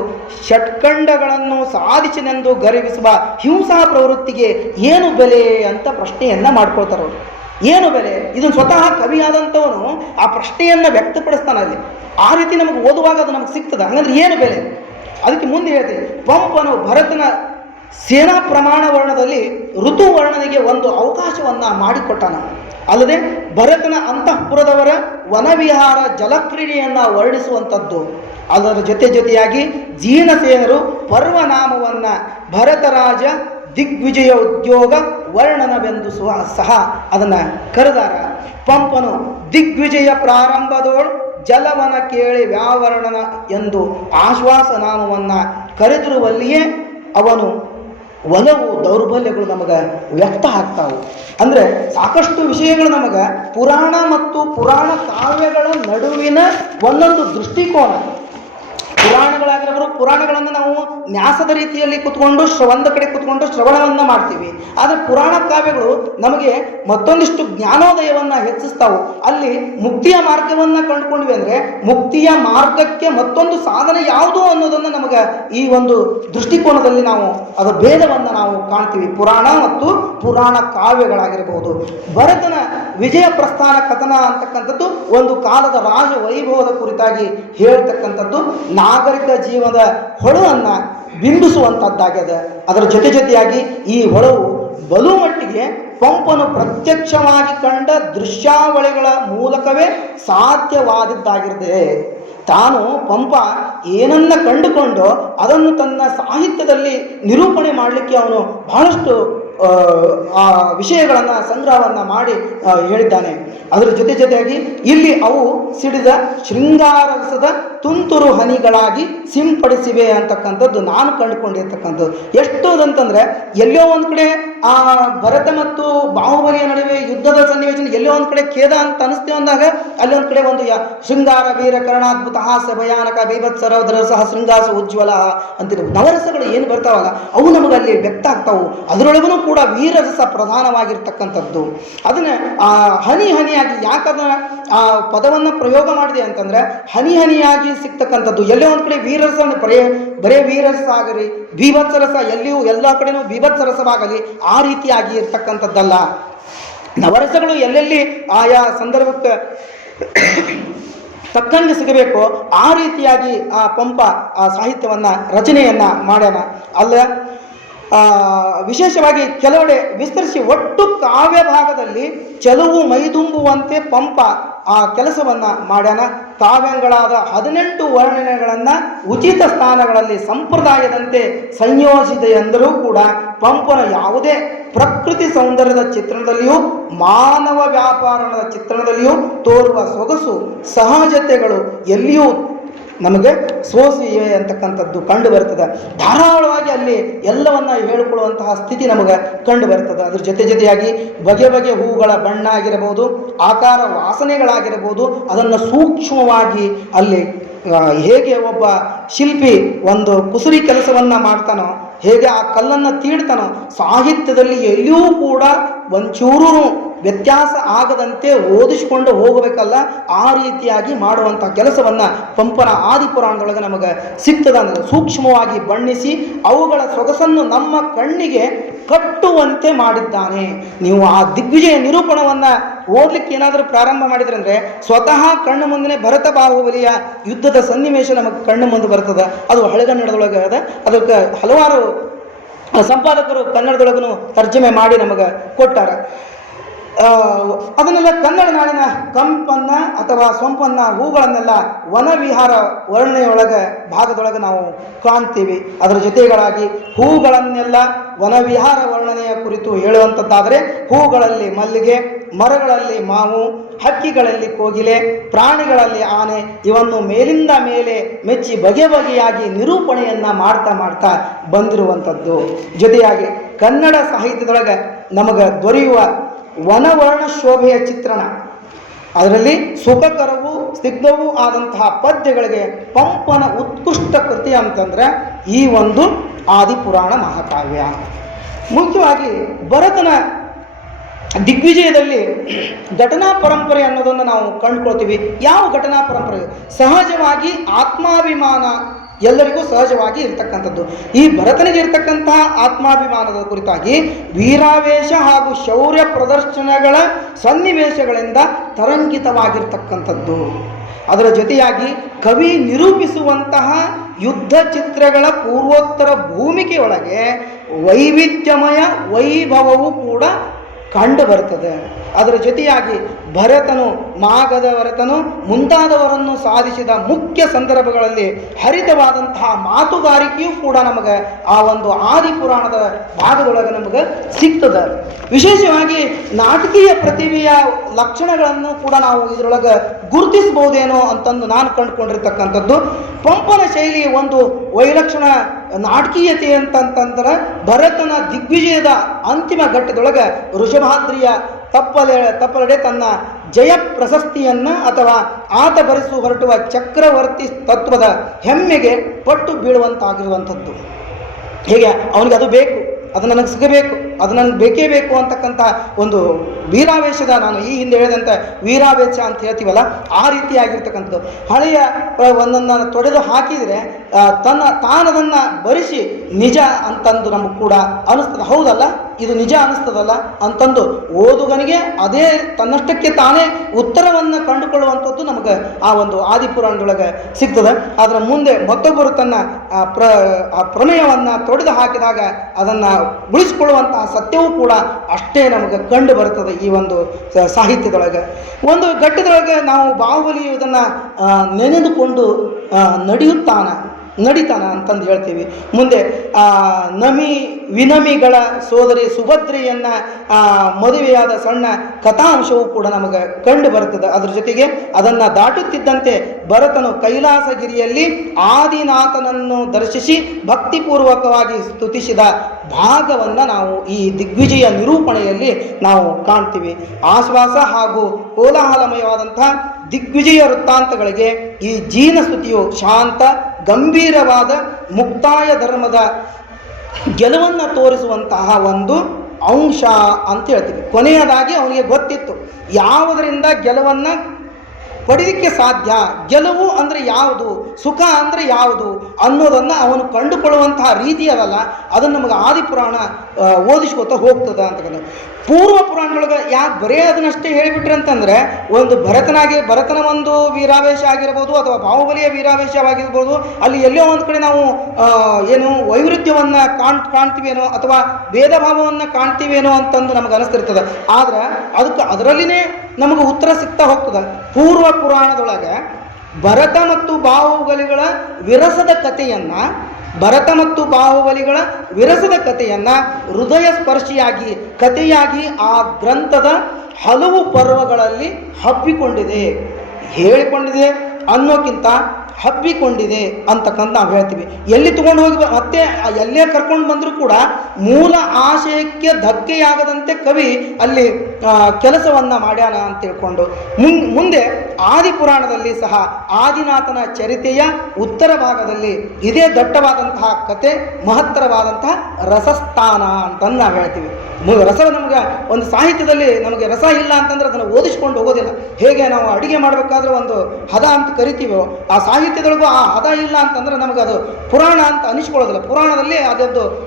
ಷಟ್ಖಂಡಗಳನ್ನು ಸಾಧಿಸಿನೆಂದು ಗರ್ವಿಸುವ ಹಿಂಸಾ ಪ್ರವೃತ್ತಿಗೆ ಏನು ಬೆಲೆ ಅಂತ ಪ್ರಶ್ನೆಯನ್ನು ಮಾಡ್ಕೊಳ್ತಾರೆ ಅವರು. ಏನು ಬೆಲೆ? ಇದನ್ನು ಸ್ವತಃ ಕವಿಯಾದಂಥವನು ಆ ಪ್ರಶ್ನೆಯನ್ನು ವ್ಯಕ್ತಪಡಿಸ್ತಾನೆ ಅಲ್ಲಿ. ಆ ರೀತಿ ನಮಗೆ ಓದುವಾಗ ಅದು ನಮಗೆ ಸಿಗ್ತದೆ. ಹಾಗಂದ್ರೆ ಏನು ಬೆಲೆ? ಅದಕ್ಕೆ ಮುಂದೆ ಹೇಳ್ತೀವಿ, ಪಂಪನು ಭರತನ ಸೇನಾ ಪ್ರಮಾಣ ವರ್ಣದಲ್ಲಿ ಋತು ವರ್ಣನೆಗೆ ಒಂದು ಅವಕಾಶವನ್ನು ಮಾಡಿಕೊಟ್ಟಾನ. ಅಲ್ಲದೆ ಭರತನ ಅಂತಃಪುರದವರ ವನವಿಹಾರ ಜಲಕ್ರೀಡೆಯನ್ನು ವರ್ಣಿಸುವಂಥದ್ದು. ಅದರ ಜೊತೆಯಾಗಿ ಜೀನಸೇನರು ಪರ್ವನಾಮವನ್ನು ಭರತರಾಜ ದಿಗ್ವಿಜಯ ಉದ್ಯೋಗ ವರ್ಣನವೆಂದು ಸಹ ಅದನ್ನು ಕರೆದಾರ. ಪಂಪನು ದಿಗ್ವಿಜಯ ಪ್ರಾರಂಭದೋಳು ಜಲವನ ಕೇಳಿ ವ್ಯಾವರ್ಣನ ಎಂದು ಆಶ್ವಾಸನಾಮವನ್ನು ಕರೆದಿರುವಲ್ಲಿಯೇ ಅವನು ಒಲವು ದೌರ್ಬಲ್ಯಗಳು ನಮಗೆ ವ್ಯಕ್ತ ಆಗ್ತಾವೆ. ಅಂದರೆ ಸಾಕಷ್ಟು ವಿಷಯಗಳು ನಮಗೆ ಪುರಾಣ ಮತ್ತು ಪುರಾಣ ಕಾವ್ಯಗಳ ನಡುವಿನ ಒಂದೊಂದು ದೃಷ್ಟಿಕೋನ. ಪುರಾಣಗಳನ್ನು ನಾವು ನ್ಯಾಸದ ರೀತಿಯಲ್ಲಿ ಕುತ್ಕೊಂಡು ಒಂದು ಕಡೆ ಕುತ್ಕೊಂಡು ಶ್ರವಣವನ್ನು ಮಾಡ್ತೀವಿ. ಆದರೆ ಪುರಾಣ ಕಾವ್ಯಗಳು ನಮಗೆ ಮತ್ತೊಂದಿಷ್ಟು ಜ್ಞಾನೋದಯವನ್ನು ಹೆಚ್ಚಿಸ್ತಾವೆ. ಅಲ್ಲಿ ಮುಕ್ತಿಯ ಮಾರ್ಗವನ್ನು ಕಂಡುಕೊಂಡ್ವಿ ಅಂದರೆ ಮುಕ್ತಿಯ ಮಾರ್ಗಕ್ಕೆ ಮತ್ತೊಂದು ಸಾಧನೆ ಯಾವುದು ಅನ್ನೋದನ್ನು ನಮಗೆ ಈ ಒಂದು ದೃಷ್ಟಿಕೋನದಲ್ಲಿ ನಾವು ಅದರ ಭೇದವನ್ನು ನಾವು ಕಾಣ್ತೀವಿ. ಪುರಾಣ ಮತ್ತು ಪುರಾಣ ಕಾವ್ಯಗಳಾಗಿರಬಹುದು. ಭರತನ ವಿಜಯ ಪ್ರಸ್ಥಾನ ಕಥನ ಅಂತಕ್ಕಂಥದ್ದು ಒಂದು ಕಾಲದ ರಾಜ ವೈಭವದ ಕುರಿತಾಗಿ ಹೇಳ್ತಕ್ಕಂಥದ್ದು ನಾಗರಿಕ ಜೀವನದ ಹೊಳವನ್ನು ಬಿಂಬಿಸುವಂಥದ್ದಾಗಿದೆ. ಅದರ ಜೊತೆಯಾಗಿ ಈ ಹೊಳವು ಬಲು ಮಟ್ಟಿಗೆ ಪಂಪನು ಪ್ರತ್ಯಕ್ಷವಾಗಿ ಕಂಡ ದೃಶ್ಯಾವಳಿಗಳ ಮೂಲಕವೇ ಸಾಧ್ಯವಾದದ್ದಾಗಿರ್ತದೆ. ತಾನು ಪಂಪ ಏನನ್ನ ಕಂಡುಕೊಂಡು ಅದನ್ನು ತನ್ನ ಸಾಹಿತ್ಯದಲ್ಲಿ ನಿರೂಪಣೆ ಮಾಡಲಿಕ್ಕೆ ಅವನು ಬಹಳಷ್ಟು ಆ ವಿಷಯಗಳನ್ನು ಸಂಗ್ರಹವನ್ನು ಮಾಡಿ ಹೇಳಿದ್ದಾನೆ. ಅದರ ಜೊತೆಯಾಗಿ ಇಲ್ಲಿ ಅವು ಸಿಡಿದ ಶೃಂಗಾರಸದ ತುಂತುರು ಹನಿಗಳಾಗಿ ಸಿಂಪಡಿಸಿವೆ ಅಂತಕ್ಕಂಥದ್ದು ನಾನು ಕಂಡುಕೊಂಡಿರ್ತಕ್ಕಂಥದ್ದು. ಎಷ್ಟು ಅಂತಂದರೆ ಎಲ್ಲೋ ಒಂದು ಕಡೆ ಆ ಭರತ ಮತ್ತು ಬಾಹುಬಲಿಯ ನಡುವೆ ಯುದ್ಧದ ಸನ್ನಿವೇಶ ಎಲ್ಲೋ ಒಂದು ಕಡೆ ಖೇದ ಅಂತ ಅನಿಸ್ತೇವೆ ಅಂದಾಗ ಅಲ್ಲೊಂದು ಕಡೆ ಒಂದು ಶೃಂಗಾರ ವೀರ ಕರ್ಣಾದ್ಭುತ ಹಾಸ್ಯ ಭಯಾನಕ ಬೀಭತ್ಸರ ಸಹ ಶೃಂಗಾಸ ಉಜ್ವಲ ಅಂತಿರೋ ನವರಸಗಳು ಏನು ಬರ್ತಾವಲ್ಲ ಅವು ನಮಗಲ್ಲಿ ವ್ಯಕ್ತ ಆಗ್ತಾವು. ಅದರೊಳಗೂ ಕೂಡ ವೀರರಸ ಪ್ರಧಾನವಾಗಿರ್ತಕ್ಕಂಥದ್ದು. ಅದನ್ನು ಹನಿ ಹನಿಯಾಗಿ ಯಾಕದನ್ನ ಆ ಪದವನ್ನು ಪ್ರಯೋಗ ಮಾಡಿದೆ ಅಂತಂದರೆ ಹನಿ ಹನಿಯಾಗಿ ಸಿಗ್ತಕ್ಕಂಥದ್ದು. ಎಲ್ಲೋ ಒಂದು ಕಡೆ ವೀರರಸ ಬರೇ ವೀರರಸ ಆಗಲಿ, ಬೀಭತ್ಸರಸ ಎಲ್ಲಿಯೂ ಎಲ್ಲ ಕಡೆನೂ ಬೀಭತ್ಸರಸವಾಗಲಿ ಆ ರೀತಿಯಾಗಿ ಇರ್ತಕ್ಕಂಥದ್ದಲ್ಲ. ನವರಸಗಳು ಎಲ್ಲೆಲ್ಲಿ ಆಯಾ ಸಂದರ್ಭಕ್ಕೆ ತಕ್ಕಂಗೆ ಸಿಗಬೇಕೋ ಆ ರೀತಿಯಾಗಿ ಆ ಪಂಪ ಆ ಸಾಹಿತ್ಯವನ್ನು ರಚನೆಯನ್ನು ಮಾಡ್ಯಾನ. ಅಲ್ಲ ವಿಶೇಷವಾಗಿ ಕೆಲವೆಡೆ ವಿಸ್ತರಿಸಿ ಒಟ್ಟು ಕಾವ್ಯ ಭಾಗದಲ್ಲಿ ಚೆಲುವು ಮೈದುಂಬುವಂತೆ ಪಂಪ ಆ ಕೆಲಸವನ್ನು ಮಾಡ್ಯಾನ. ಕಾವ್ಯಗಳಾದ 18 ವರ್ಣನೆಗಳನ್ನು ಉಚಿತ ಸ್ಥಾನಗಳಲ್ಲಿ ಸಂಪ್ರದಾಯದಂತೆ ಸಂಯೋಜಿಸಿದೆ ಎಂದರೂ ಕೂಡ ಪಂಪನ ಯಾವುದೇ ಪ್ರಕೃತಿ ಸೌಂದರ್ಯದ ಚಿತ್ರಣದಲ್ಲಿಯೂ ಮಾನವ ವ್ಯಾಪಾರಣದ ಚಿತ್ರಣದಲ್ಲಿಯೂ ತೋರುವ ಸೊಗಸು ಸಹಜತೆಗಳು ಎಲ್ಲಿಯೂ ನಮಗೆ ಸೋಸಿವೆ ಅಂತಕ್ಕಂಥದ್ದು ಕಂಡು ಬರ್ತದೆ. ಧಾರಾಳವಾಗಿ ಅಲ್ಲಿ ಎಲ್ಲವನ್ನ ಹೇಳಿಕೊಳ್ಳುವಂತಹ ಸ್ಥಿತಿ ನಮಗೆ ಕಂಡು ಬರ್ತದೆ. ಅದ್ರ ಜೊತೆಯಾಗಿ ಬಗೆ ಬಗೆ ಹೂಗಳ ಬಣ್ಣ ಆಗಿರಬಹುದು, ಆಕಾರ ವಾಸನೆಗಳಾಗಿರಬಹುದು, ಅದನ್ನು ಸೂಕ್ಷ್ಮವಾಗಿ ಅಲ್ಲಿ ಹೇಗೆ ಒಬ್ಬ ಶಿಲ್ಪಿ ಒಂದು ಕುಸುರಿ ಕೆಲಸವನ್ನು ಮಾಡ್ತಾನೋ, ಹೇಗೆ ಆ ಕಲ್ಲನ್ನು ತೀಡ್ತಾನೋ, ಸಾಹಿತ್ಯದಲ್ಲಿ ಎಲ್ಲಿಯೂ ಕೂಡ ಒಂಚೂರು ವ್ಯತ್ಯಾಸ ಆಗದಂತೆ ಓದಿಸಿಕೊಂಡು ಹೋಗಬೇಕಲ್ಲ, ಆ ರೀತಿಯಾಗಿ ಮಾಡುವಂಥ ಕೆಲಸವನ್ನು ಪಂಪನ ಆದಿಪುರಾಣದೊಳಗೆ ನಮಗೆ ಸಿಗ್ತದ. ಸೂಕ್ಷ್ಮವಾಗಿ ಬಣ್ಣಿಸಿ ಅವುಗಳ ಸೊಗಸನ್ನು ನಮ್ಮ ಕಣ್ಣಿಗೆ ಕಟ್ಟುವಂತೆ ಮಾಡಿದ್ದಾನೆ. ನೀವು ಆ ದಿಗ್ವಿಜಯ ನಿರೂಪಣವನ್ನು ಓದಲಿಕ್ಕೆ ಏನಾದರೂ ಪ್ರಾರಂಭ ಮಾಡಿದ್ರೆ ಅಂದರೆ ಸ್ವತಃ ಕಣ್ಣು ಮುಂದೆ ಭರತ ಬಾಹುಬಲಿಯ ಯುದ್ಧದ ಸನ್ನಿವೇಶ ನಮಗೆ ಕಣ್ಣು ಮುಂದೆ ಬರ್ತದೆ. ಅದು ಹಳೆಗನ್ನಡದೊಳಗೆ ಅದ. ಅದಕ್ಕೆ ಹಲವಾರು ಸಂಪಾದಕರು ಕನ್ನಡದೊಳಗೂ ತರ್ಜಮೆ ಮಾಡಿ ನಮಗೆ ಕೊಟ್ಟಾರ. ಅದನ್ನೆಲ್ಲ ಕನ್ನಡ ನಾಡಿನ ಕಂಪನ್ನ ಅಥವಾ ಸೊಂಪನ್ನ ಹೂಗಳನ್ನೆಲ್ಲ ವನವಿಹಾರ ವರ್ಣನೆಯೊಳಗೆ ಭಾಗದೊಳಗೆ ನಾವು ಕಾಣ್ತೀವಿ. ಅದರ ಜೊತೆಗಳಾಗಿ ಹೂಗಳನ್ನೆಲ್ಲ ವನವಿಹಾರ ವರ್ಣನೆಯ ಕುರಿತು ಹೇಳುವಂಥದ್ದಾದರೆ ಹೂಗಳಲ್ಲಿ ಮಲ್ಲಿಗೆ, ಮರಗಳಲ್ಲಿ ಮಾವು, ಹಕ್ಕಿಗಳಲ್ಲಿ ಕೋಗಿಲೆ, ಪ್ರಾಣಿಗಳಲ್ಲಿ ಆನೆ ಇವನ್ನು ಮೇಲಿಂದ ಮೇಲೆ ಮೆಚ್ಚಿ ಬಗೆ ಬಗೆಯಾಗಿ ನಿರೂಪಣೆಯನ್ನು ಮಾಡ್ತಾ ಬಂದಿರುವಂಥದ್ದು. ಜೊತೆಯಾಗಿ ಕನ್ನಡ ಸಾಹಿತ್ಯದೊಳಗೆ ನಮಗೆ ದೊರೆಯುವ ವನವರ್ಣ ಶೋಭೆಯ ಚಿತ್ರಣ, ಅದರಲ್ಲಿ ಸುಖಕರವೂ ಸ್ನಿಗ್ಧವೂ ಆದಂತಹ ಪದ್ಯಗಳಿಗೆ ಪಂಪನ ಉತ್ಕೃಷ್ಟ ಕೃತಿ ಅಂತಂದರೆ ಈ ಒಂದು ಆದಿಪುರಾಣ ಮಹಾಕಾವ್ಯ. ಮುಖ್ಯವಾಗಿ ಭರತನ ದಿಗ್ವಿಜಯದಲ್ಲಿ ಘಟನಾ ಪರಂಪರೆ ಅನ್ನೋದನ್ನು ನಾವು ಕಂಡುಕೊಳ್ತೀವಿ. ಯಾವ ಘಟನಾ ಪರಂಪರೆ? ಸಹಜವಾಗಿ ಆತ್ಮಾಭಿಮಾನ ಎಲ್ಲರಿಗೂ ಸಹಜವಾಗಿ ಇರ್ತಕ್ಕಂಥದ್ದು. ಈ ಭರತನಿಗೆ ಇರ್ತಕ್ಕಂತಹ ಆತ್ಮಾಭಿಮಾನದ ಕುರಿತಾಗಿ ವೀರಾವೇಶ ಹಾಗೂ ಶೌರ್ಯ ಪ್ರದರ್ಶನಗಳ ಸನ್ನಿವೇಶಗಳಿಂದ ತರಂಗಿತವಾಗಿರ್ತಕ್ಕಂಥದ್ದು. ಅದರ ಜೊತೆಯಾಗಿ ಕವಿ ನಿರೂಪಿಸುವಂತಹ ಯುದ್ಧ ಚಿತ್ರಗಳ ಪೂರ್ವೋತ್ತರ ಭೂಮಿಕೆಯೊಳಗೆ ವೈವಿಧ್ಯಮಯ ವೈಭವವೂ ಕೂಡ ಕಂಡು ಬರ್ತದೆ. ಅದರ ಜೊತೆಯಾಗಿ ಭರತನು, ಮಾಗಧ ಭರತನು ಮುಂತಾದವರನ್ನು ಸಾಧಿಸಿದ ಮುಖ್ಯ ಸಂದರ್ಭಗಳಲ್ಲಿ ಹರಿತವಾದಂತಹ ಮಾತುಗಾರಿಕೆಯೂ ಕೂಡ ನಮಗೆ ಆ ಒಂದು ಆದಿಪುರಾಣದ ಭಾಗದೊಳಗೆ ನಮಗೆ ಸಿಗ್ತದೆ. ವಿಶೇಷವಾಗಿ ನಾಟಕೀಯ ಪ್ರತಿಭೆಯ ಲಕ್ಷಣಗಳನ್ನು ಕೂಡ ನಾವು ಇದರೊಳಗೆ ಗುರುತಿಸಬಹುದೇನೋ ಅಂತಂದು ನಾನು ಕಂಡುಕೊಂಡಿರ್ತಕ್ಕಂಥದ್ದು. ಪಂಪನ ಶೈಲಿ ಒಂದು ವೈಲಕ್ಷಣ ನಾಟಕೀಯತೆ ಅಂತಂತಂದ್ರೆ ಭರತನ ದಿಗ್ವಿಜಯದ ಅಂತಿಮ ಘಟ್ಟದೊಳಗೆ ವೃಷಭಾದ್ರಿಯ ತಪ್ಪಲೆಡೆ ತನ್ನ ಜಯ ಪ್ರಶಸ್ತಿಯನ್ನು ಅಥವಾ ಆತ ಭರಿಸು ಹೊರಟುವ ಚಕ್ರವರ್ತಿ ತತ್ವದ ಹೆಮ್ಮೆಗೆ ಪಟ್ಟು ಬೀಳುವಂತಾಗಿರುವಂಥದ್ದು. ಹೇಗೆ ಅವನಿಗೆ ಅದು ಬೇಕು, ಅದು ನನಗೆ ಸಿಗಬೇಕು, ಅದು ನನಗೆ ಬೇಕೇ ಬೇಕು ಅಂತಕ್ಕಂಥ ಒಂದು ವೀರಾವೇಶದ, ನಾನು ಈ ಹಿಂದೆ ಹೇಳಿದಂಥ ವೀರಾವೇಶ ಅಂತ ಹೇಳ್ತೀವಲ್ಲ, ಆ ರೀತಿಯಾಗಿರ್ತಕ್ಕಂಥದ್ದು. ಹಳೆಯ ಒಂದನ್ನು ತೊಡೆದು ಹಾಕಿದರೆ ತಾನದನ್ನು ಭರಿಸಿ ನಿಜ ಅಂತಂದು ನಮಗೆ ಕೂಡ ಅನ್ನಿಸ್ತದೆ. ಹೌದಲ್ಲ, ಇದು ನಿಜ ಅನ್ನಿಸ್ತದಲ್ಲ ಅಂತಂದು ಓದುಗನಿಗೆ ಅದೇ ತನ್ನಷ್ಟಕ್ಕೆ ತಾನೇ ಉತ್ತರವನ್ನು ಕಂಡುಕೊಳ್ಳುವಂಥದ್ದು ನಮಗೆ ಆ ಒಂದು ಆದಿಪುರಾಣದೊಳಗೆ ಸಿಗ್ತದೆ. ಅದರ ಮುಂದೆ ಮತ್ತೊಬ್ಬರು ತನ್ನ ಪ್ರಮೇಯವನ್ನು ತೊಡೆದು ಹಾಕಿದಾಗ ಅದನ್ನು ಉಳಿಸಿಕೊಳ್ಳುವಂತಹ ಸತ್ಯವೂ ಕೂಡ ಅಷ್ಟೇ ನಮಗೆ ಕಂಡು ಬರುತ್ತದೆ ಈ ಒಂದು ಸಾಹಿತ್ಯದೊಳಗೆ. ಒಂದು ಘಟ್ಟದೊಳಗೆ ನಾವು ಬಾಹುಬಲಿ ಇದನ್ನು ನೆನೆದುಕೊಂಡು ನಡಿತಾನ ಅಂತಂದು ಹೇಳ್ತೀವಿ. ಮುಂದೆ ವಿನಮಿಗಳ ಸೋದರಿ ಸುಭದ್ರೆಯನ್ನು ಮದುವೆಯಾದ ಸಣ್ಣ ಕಥಾಂಶವೂ ಕೂಡ ನಮಗೆ ಕಂಡು ಬರುತ್ತದೆ. ಅದರ ಜೊತೆಗೆ ಅದನ್ನು ದಾಟುತ್ತಿದ್ದಂತೆ ಭರತನು ಕೈಲಾಸಗಿರಿಯಲ್ಲಿ ಆದಿನಾಥನನ್ನು ದರ್ಶಿಸಿ ಭಕ್ತಿಪೂರ್ವಕವಾಗಿ ಸ್ತುತಿಸಿದ ಭಾಗವನ್ನು ನಾವು ಈ ದಿಗ್ವಿಜಯ ನಿರೂಪಣೆಯಲ್ಲಿ ನಾವು ಕಾಣ್ತೀವಿ. ಆಶ್ವಾಸ ಹಾಗೂ ಕೋಲಾಹಲಮಯವಾದಂತಹ ದಿಗ್ವಿಜಯ ವೃತ್ತಾಂತಗಳಿಗೆ ಈ ಜೀನಸ್ತುತಿಯು ಶಾಂತ ಗಂಭೀರವಾದ ಮುಕ್ತಾಯ ಧರ್ಮದ ಗೆಲುವನ್ನು ತೋರಿಸುವಂತಹ ಒಂದು ಅಂಶ ಅಂತ ಹೇಳ್ತೀವಿ. ಕೊನೆಯದಾಗಿ ಅವನಿಗೆ ಗೊತ್ತಿತ್ತು ಯಾವುದರಿಂದ ಗೆಲುವನ್ನು ಪಡೀಲಿಕ್ಕೆ ಸಾಧ್ಯ, ಗೆಲುವು ಅಂದರೆ ಯಾವುದು, ಸುಖ ಅಂದರೆ ಯಾವುದು ಅನ್ನೋದನ್ನು ಅವನು ಕಂಡುಕೊಳ್ಳುವಂತಹ ರೀತಿ ಅದಲ್ಲ, ಅದನ್ನು ನಮಗೆ ಆದಿಪುರಾಣ ಓದಿಸ್ಕೊತಾ ಹೋಗ್ತದೆ ಅಂತಕ್ಕಂಥ. ಪೂರ್ವ ಪುರಾಣದೊಳಗೆ ಯಾಕೆ ಬರೇ ಅದನ್ನಷ್ಟೇ ಹೇಳಿಬಿಟ್ರೆ ಅಂತಂದರೆ, ಒಂದು ಭರತನ ಒಂದು ವೀರಾವೇಶ ಆಗಿರ್ಬೋದು ಅಥವಾ ಬಾಹುಬಲಿಯ ವೀರಾವೇಶವಾಗಿರ್ಬೋದು, ಅಲ್ಲಿ ಎಲ್ಲೋ ಒಂದು ಕಡೆ ನಾವು ಏನು ವೈರುಧ್ಯವನ್ನು ಕಾಣ್ತೀವೇನೋ ಅಥವಾ ಭೇದ ಭಾವವನ್ನು ಕಾಣ್ತೀವೇನೋ ಅಂತಂದು ನಮಗೆ ಅನಿಸ್ತಿರ್ತದೆ. ಆದ್ರೆ ಅದರಲ್ಲಿನೇ ನಮಗೆ ಉತ್ತರ ಸಿಗ್ತಾ ಹೋಗ್ತದೆ. ಪೂರ್ವ ಪುರಾಣದೊಳಗೆ ಭರತ ಮತ್ತು ಬಾಹುಬಲಿಗಳ ವಿರಸದ ಕಥೆಯನ್ನು ಹೃದಯ ಸ್ಪರ್ಶಿಯಾಗಿ ಕಥೆಯಾಗಿ ಆ ಗ್ರಂಥದ ಹಲವು ಪರ್ವಗಳಲ್ಲಿ ಹೇಳಿಕೊಂಡಿದೆ ಅನ್ನೋಕ್ಕಿಂತ ಹಬ್ಬಿಕೊಂಡಿದೆ ಅಂತಕ್ಕಂಥ ನಾವು ಹೇಳ್ತೀವಿ. ಎಲ್ಲಿ ತೊಗೊಂಡು ಹೋಗಿ ಮತ್ತೆ ಎಲ್ಲೇ ಕರ್ಕೊಂಡು ಬಂದರೂ ಕೂಡ ಮೂಲ ಆಶಯಕ್ಕೆ ಧಕ್ಕೆಯಾಗದಂತೆ ಕವಿ ಅಲ್ಲಿ ಕೆಲಸವನ್ನು ಮಾಡ್ಯಾನ ಅಂತ ತಿಳ್ಕೊಂಡು ಮುಂದೆ ಆದಿಪುರಾಣದಲ್ಲಿ ಸಹ ಆದಿನಾಥನ ಚರಿತೆಯ ಉತ್ತರ ಭಾಗದಲ್ಲಿ ಇದೇ ದಟ್ಟವಾದಂತಹ ಕತೆ, ಮಹತ್ತರವಾದಂತಹ ರಸಸ್ಥಾನ ಅಂತಂದು ನಾವು ಹೇಳ್ತೀವಿ. ರಸ ನಮಗೆ ಒಂದು ಸಾಹಿತ್ಯದಲ್ಲಿ ನಮಗೆ ರಸ ಇಲ್ಲ ಅಂತಂದ್ರೆ ಅದನ್ನು ಓದಿಸ್ಕೊಂಡು ಹೋಗೋದಿಲ್ಲ. ಹೇಗೆ ನಾವು ಅಡುಗೆ ಮಾಡಬೇಕಾದ್ರೆ ಒಂದು ಹದ ಅಂತ ಕರಿತೀವೋ, ಆ ಸಾಹಿತ್ಯದೊಳಗೂ ಆ ಹದ ಇಲ್ಲ ಅಂತಂದ್ರೆ ನಮಗೆ ಅದು ಪುರಾಣ ಅಂತ ಅನಿಸ್ಕೊಳ್ಳೋದಿಲ್ಲ. ಪುರಾಣದಲ್ಲಿ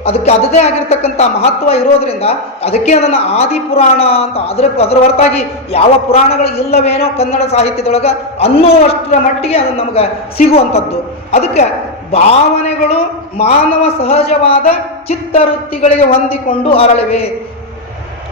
ಅದಕ್ಕೆ ಅದೇ ಆಗಿರ್ತಕ್ಕಂಥ ಮಹತ್ವ ಇರೋದ್ರಿಂದ ಅದಕ್ಕೆ ಅದನ್ನು ಆದಿಪುರಾಣ ಅಂತ ಅದರ ಹೊರತಾಗಿ ಯಾವ ಪುರಾಣಗಳು ಇಲ್ಲವೇನೋ ಕನ್ನಡ ಸಾಹಿತ್ಯದೊಳಗೆ ಅನ್ನೋಷ್ಟರ ಮಟ್ಟಿಗೆ ಅದು ನಮಗೆ ಸಿಗುವಂಥದ್ದು. ಅದಕ್ಕೆ ಭಾವನೆಗಳು ಮಾನವ ಸಹಜವಾದ ಚಿತ್ತವೃತ್ತಿಗಳಿಗೆ ಹೊಂದಿಕೊಂಡು ಅರಳಿವೆ.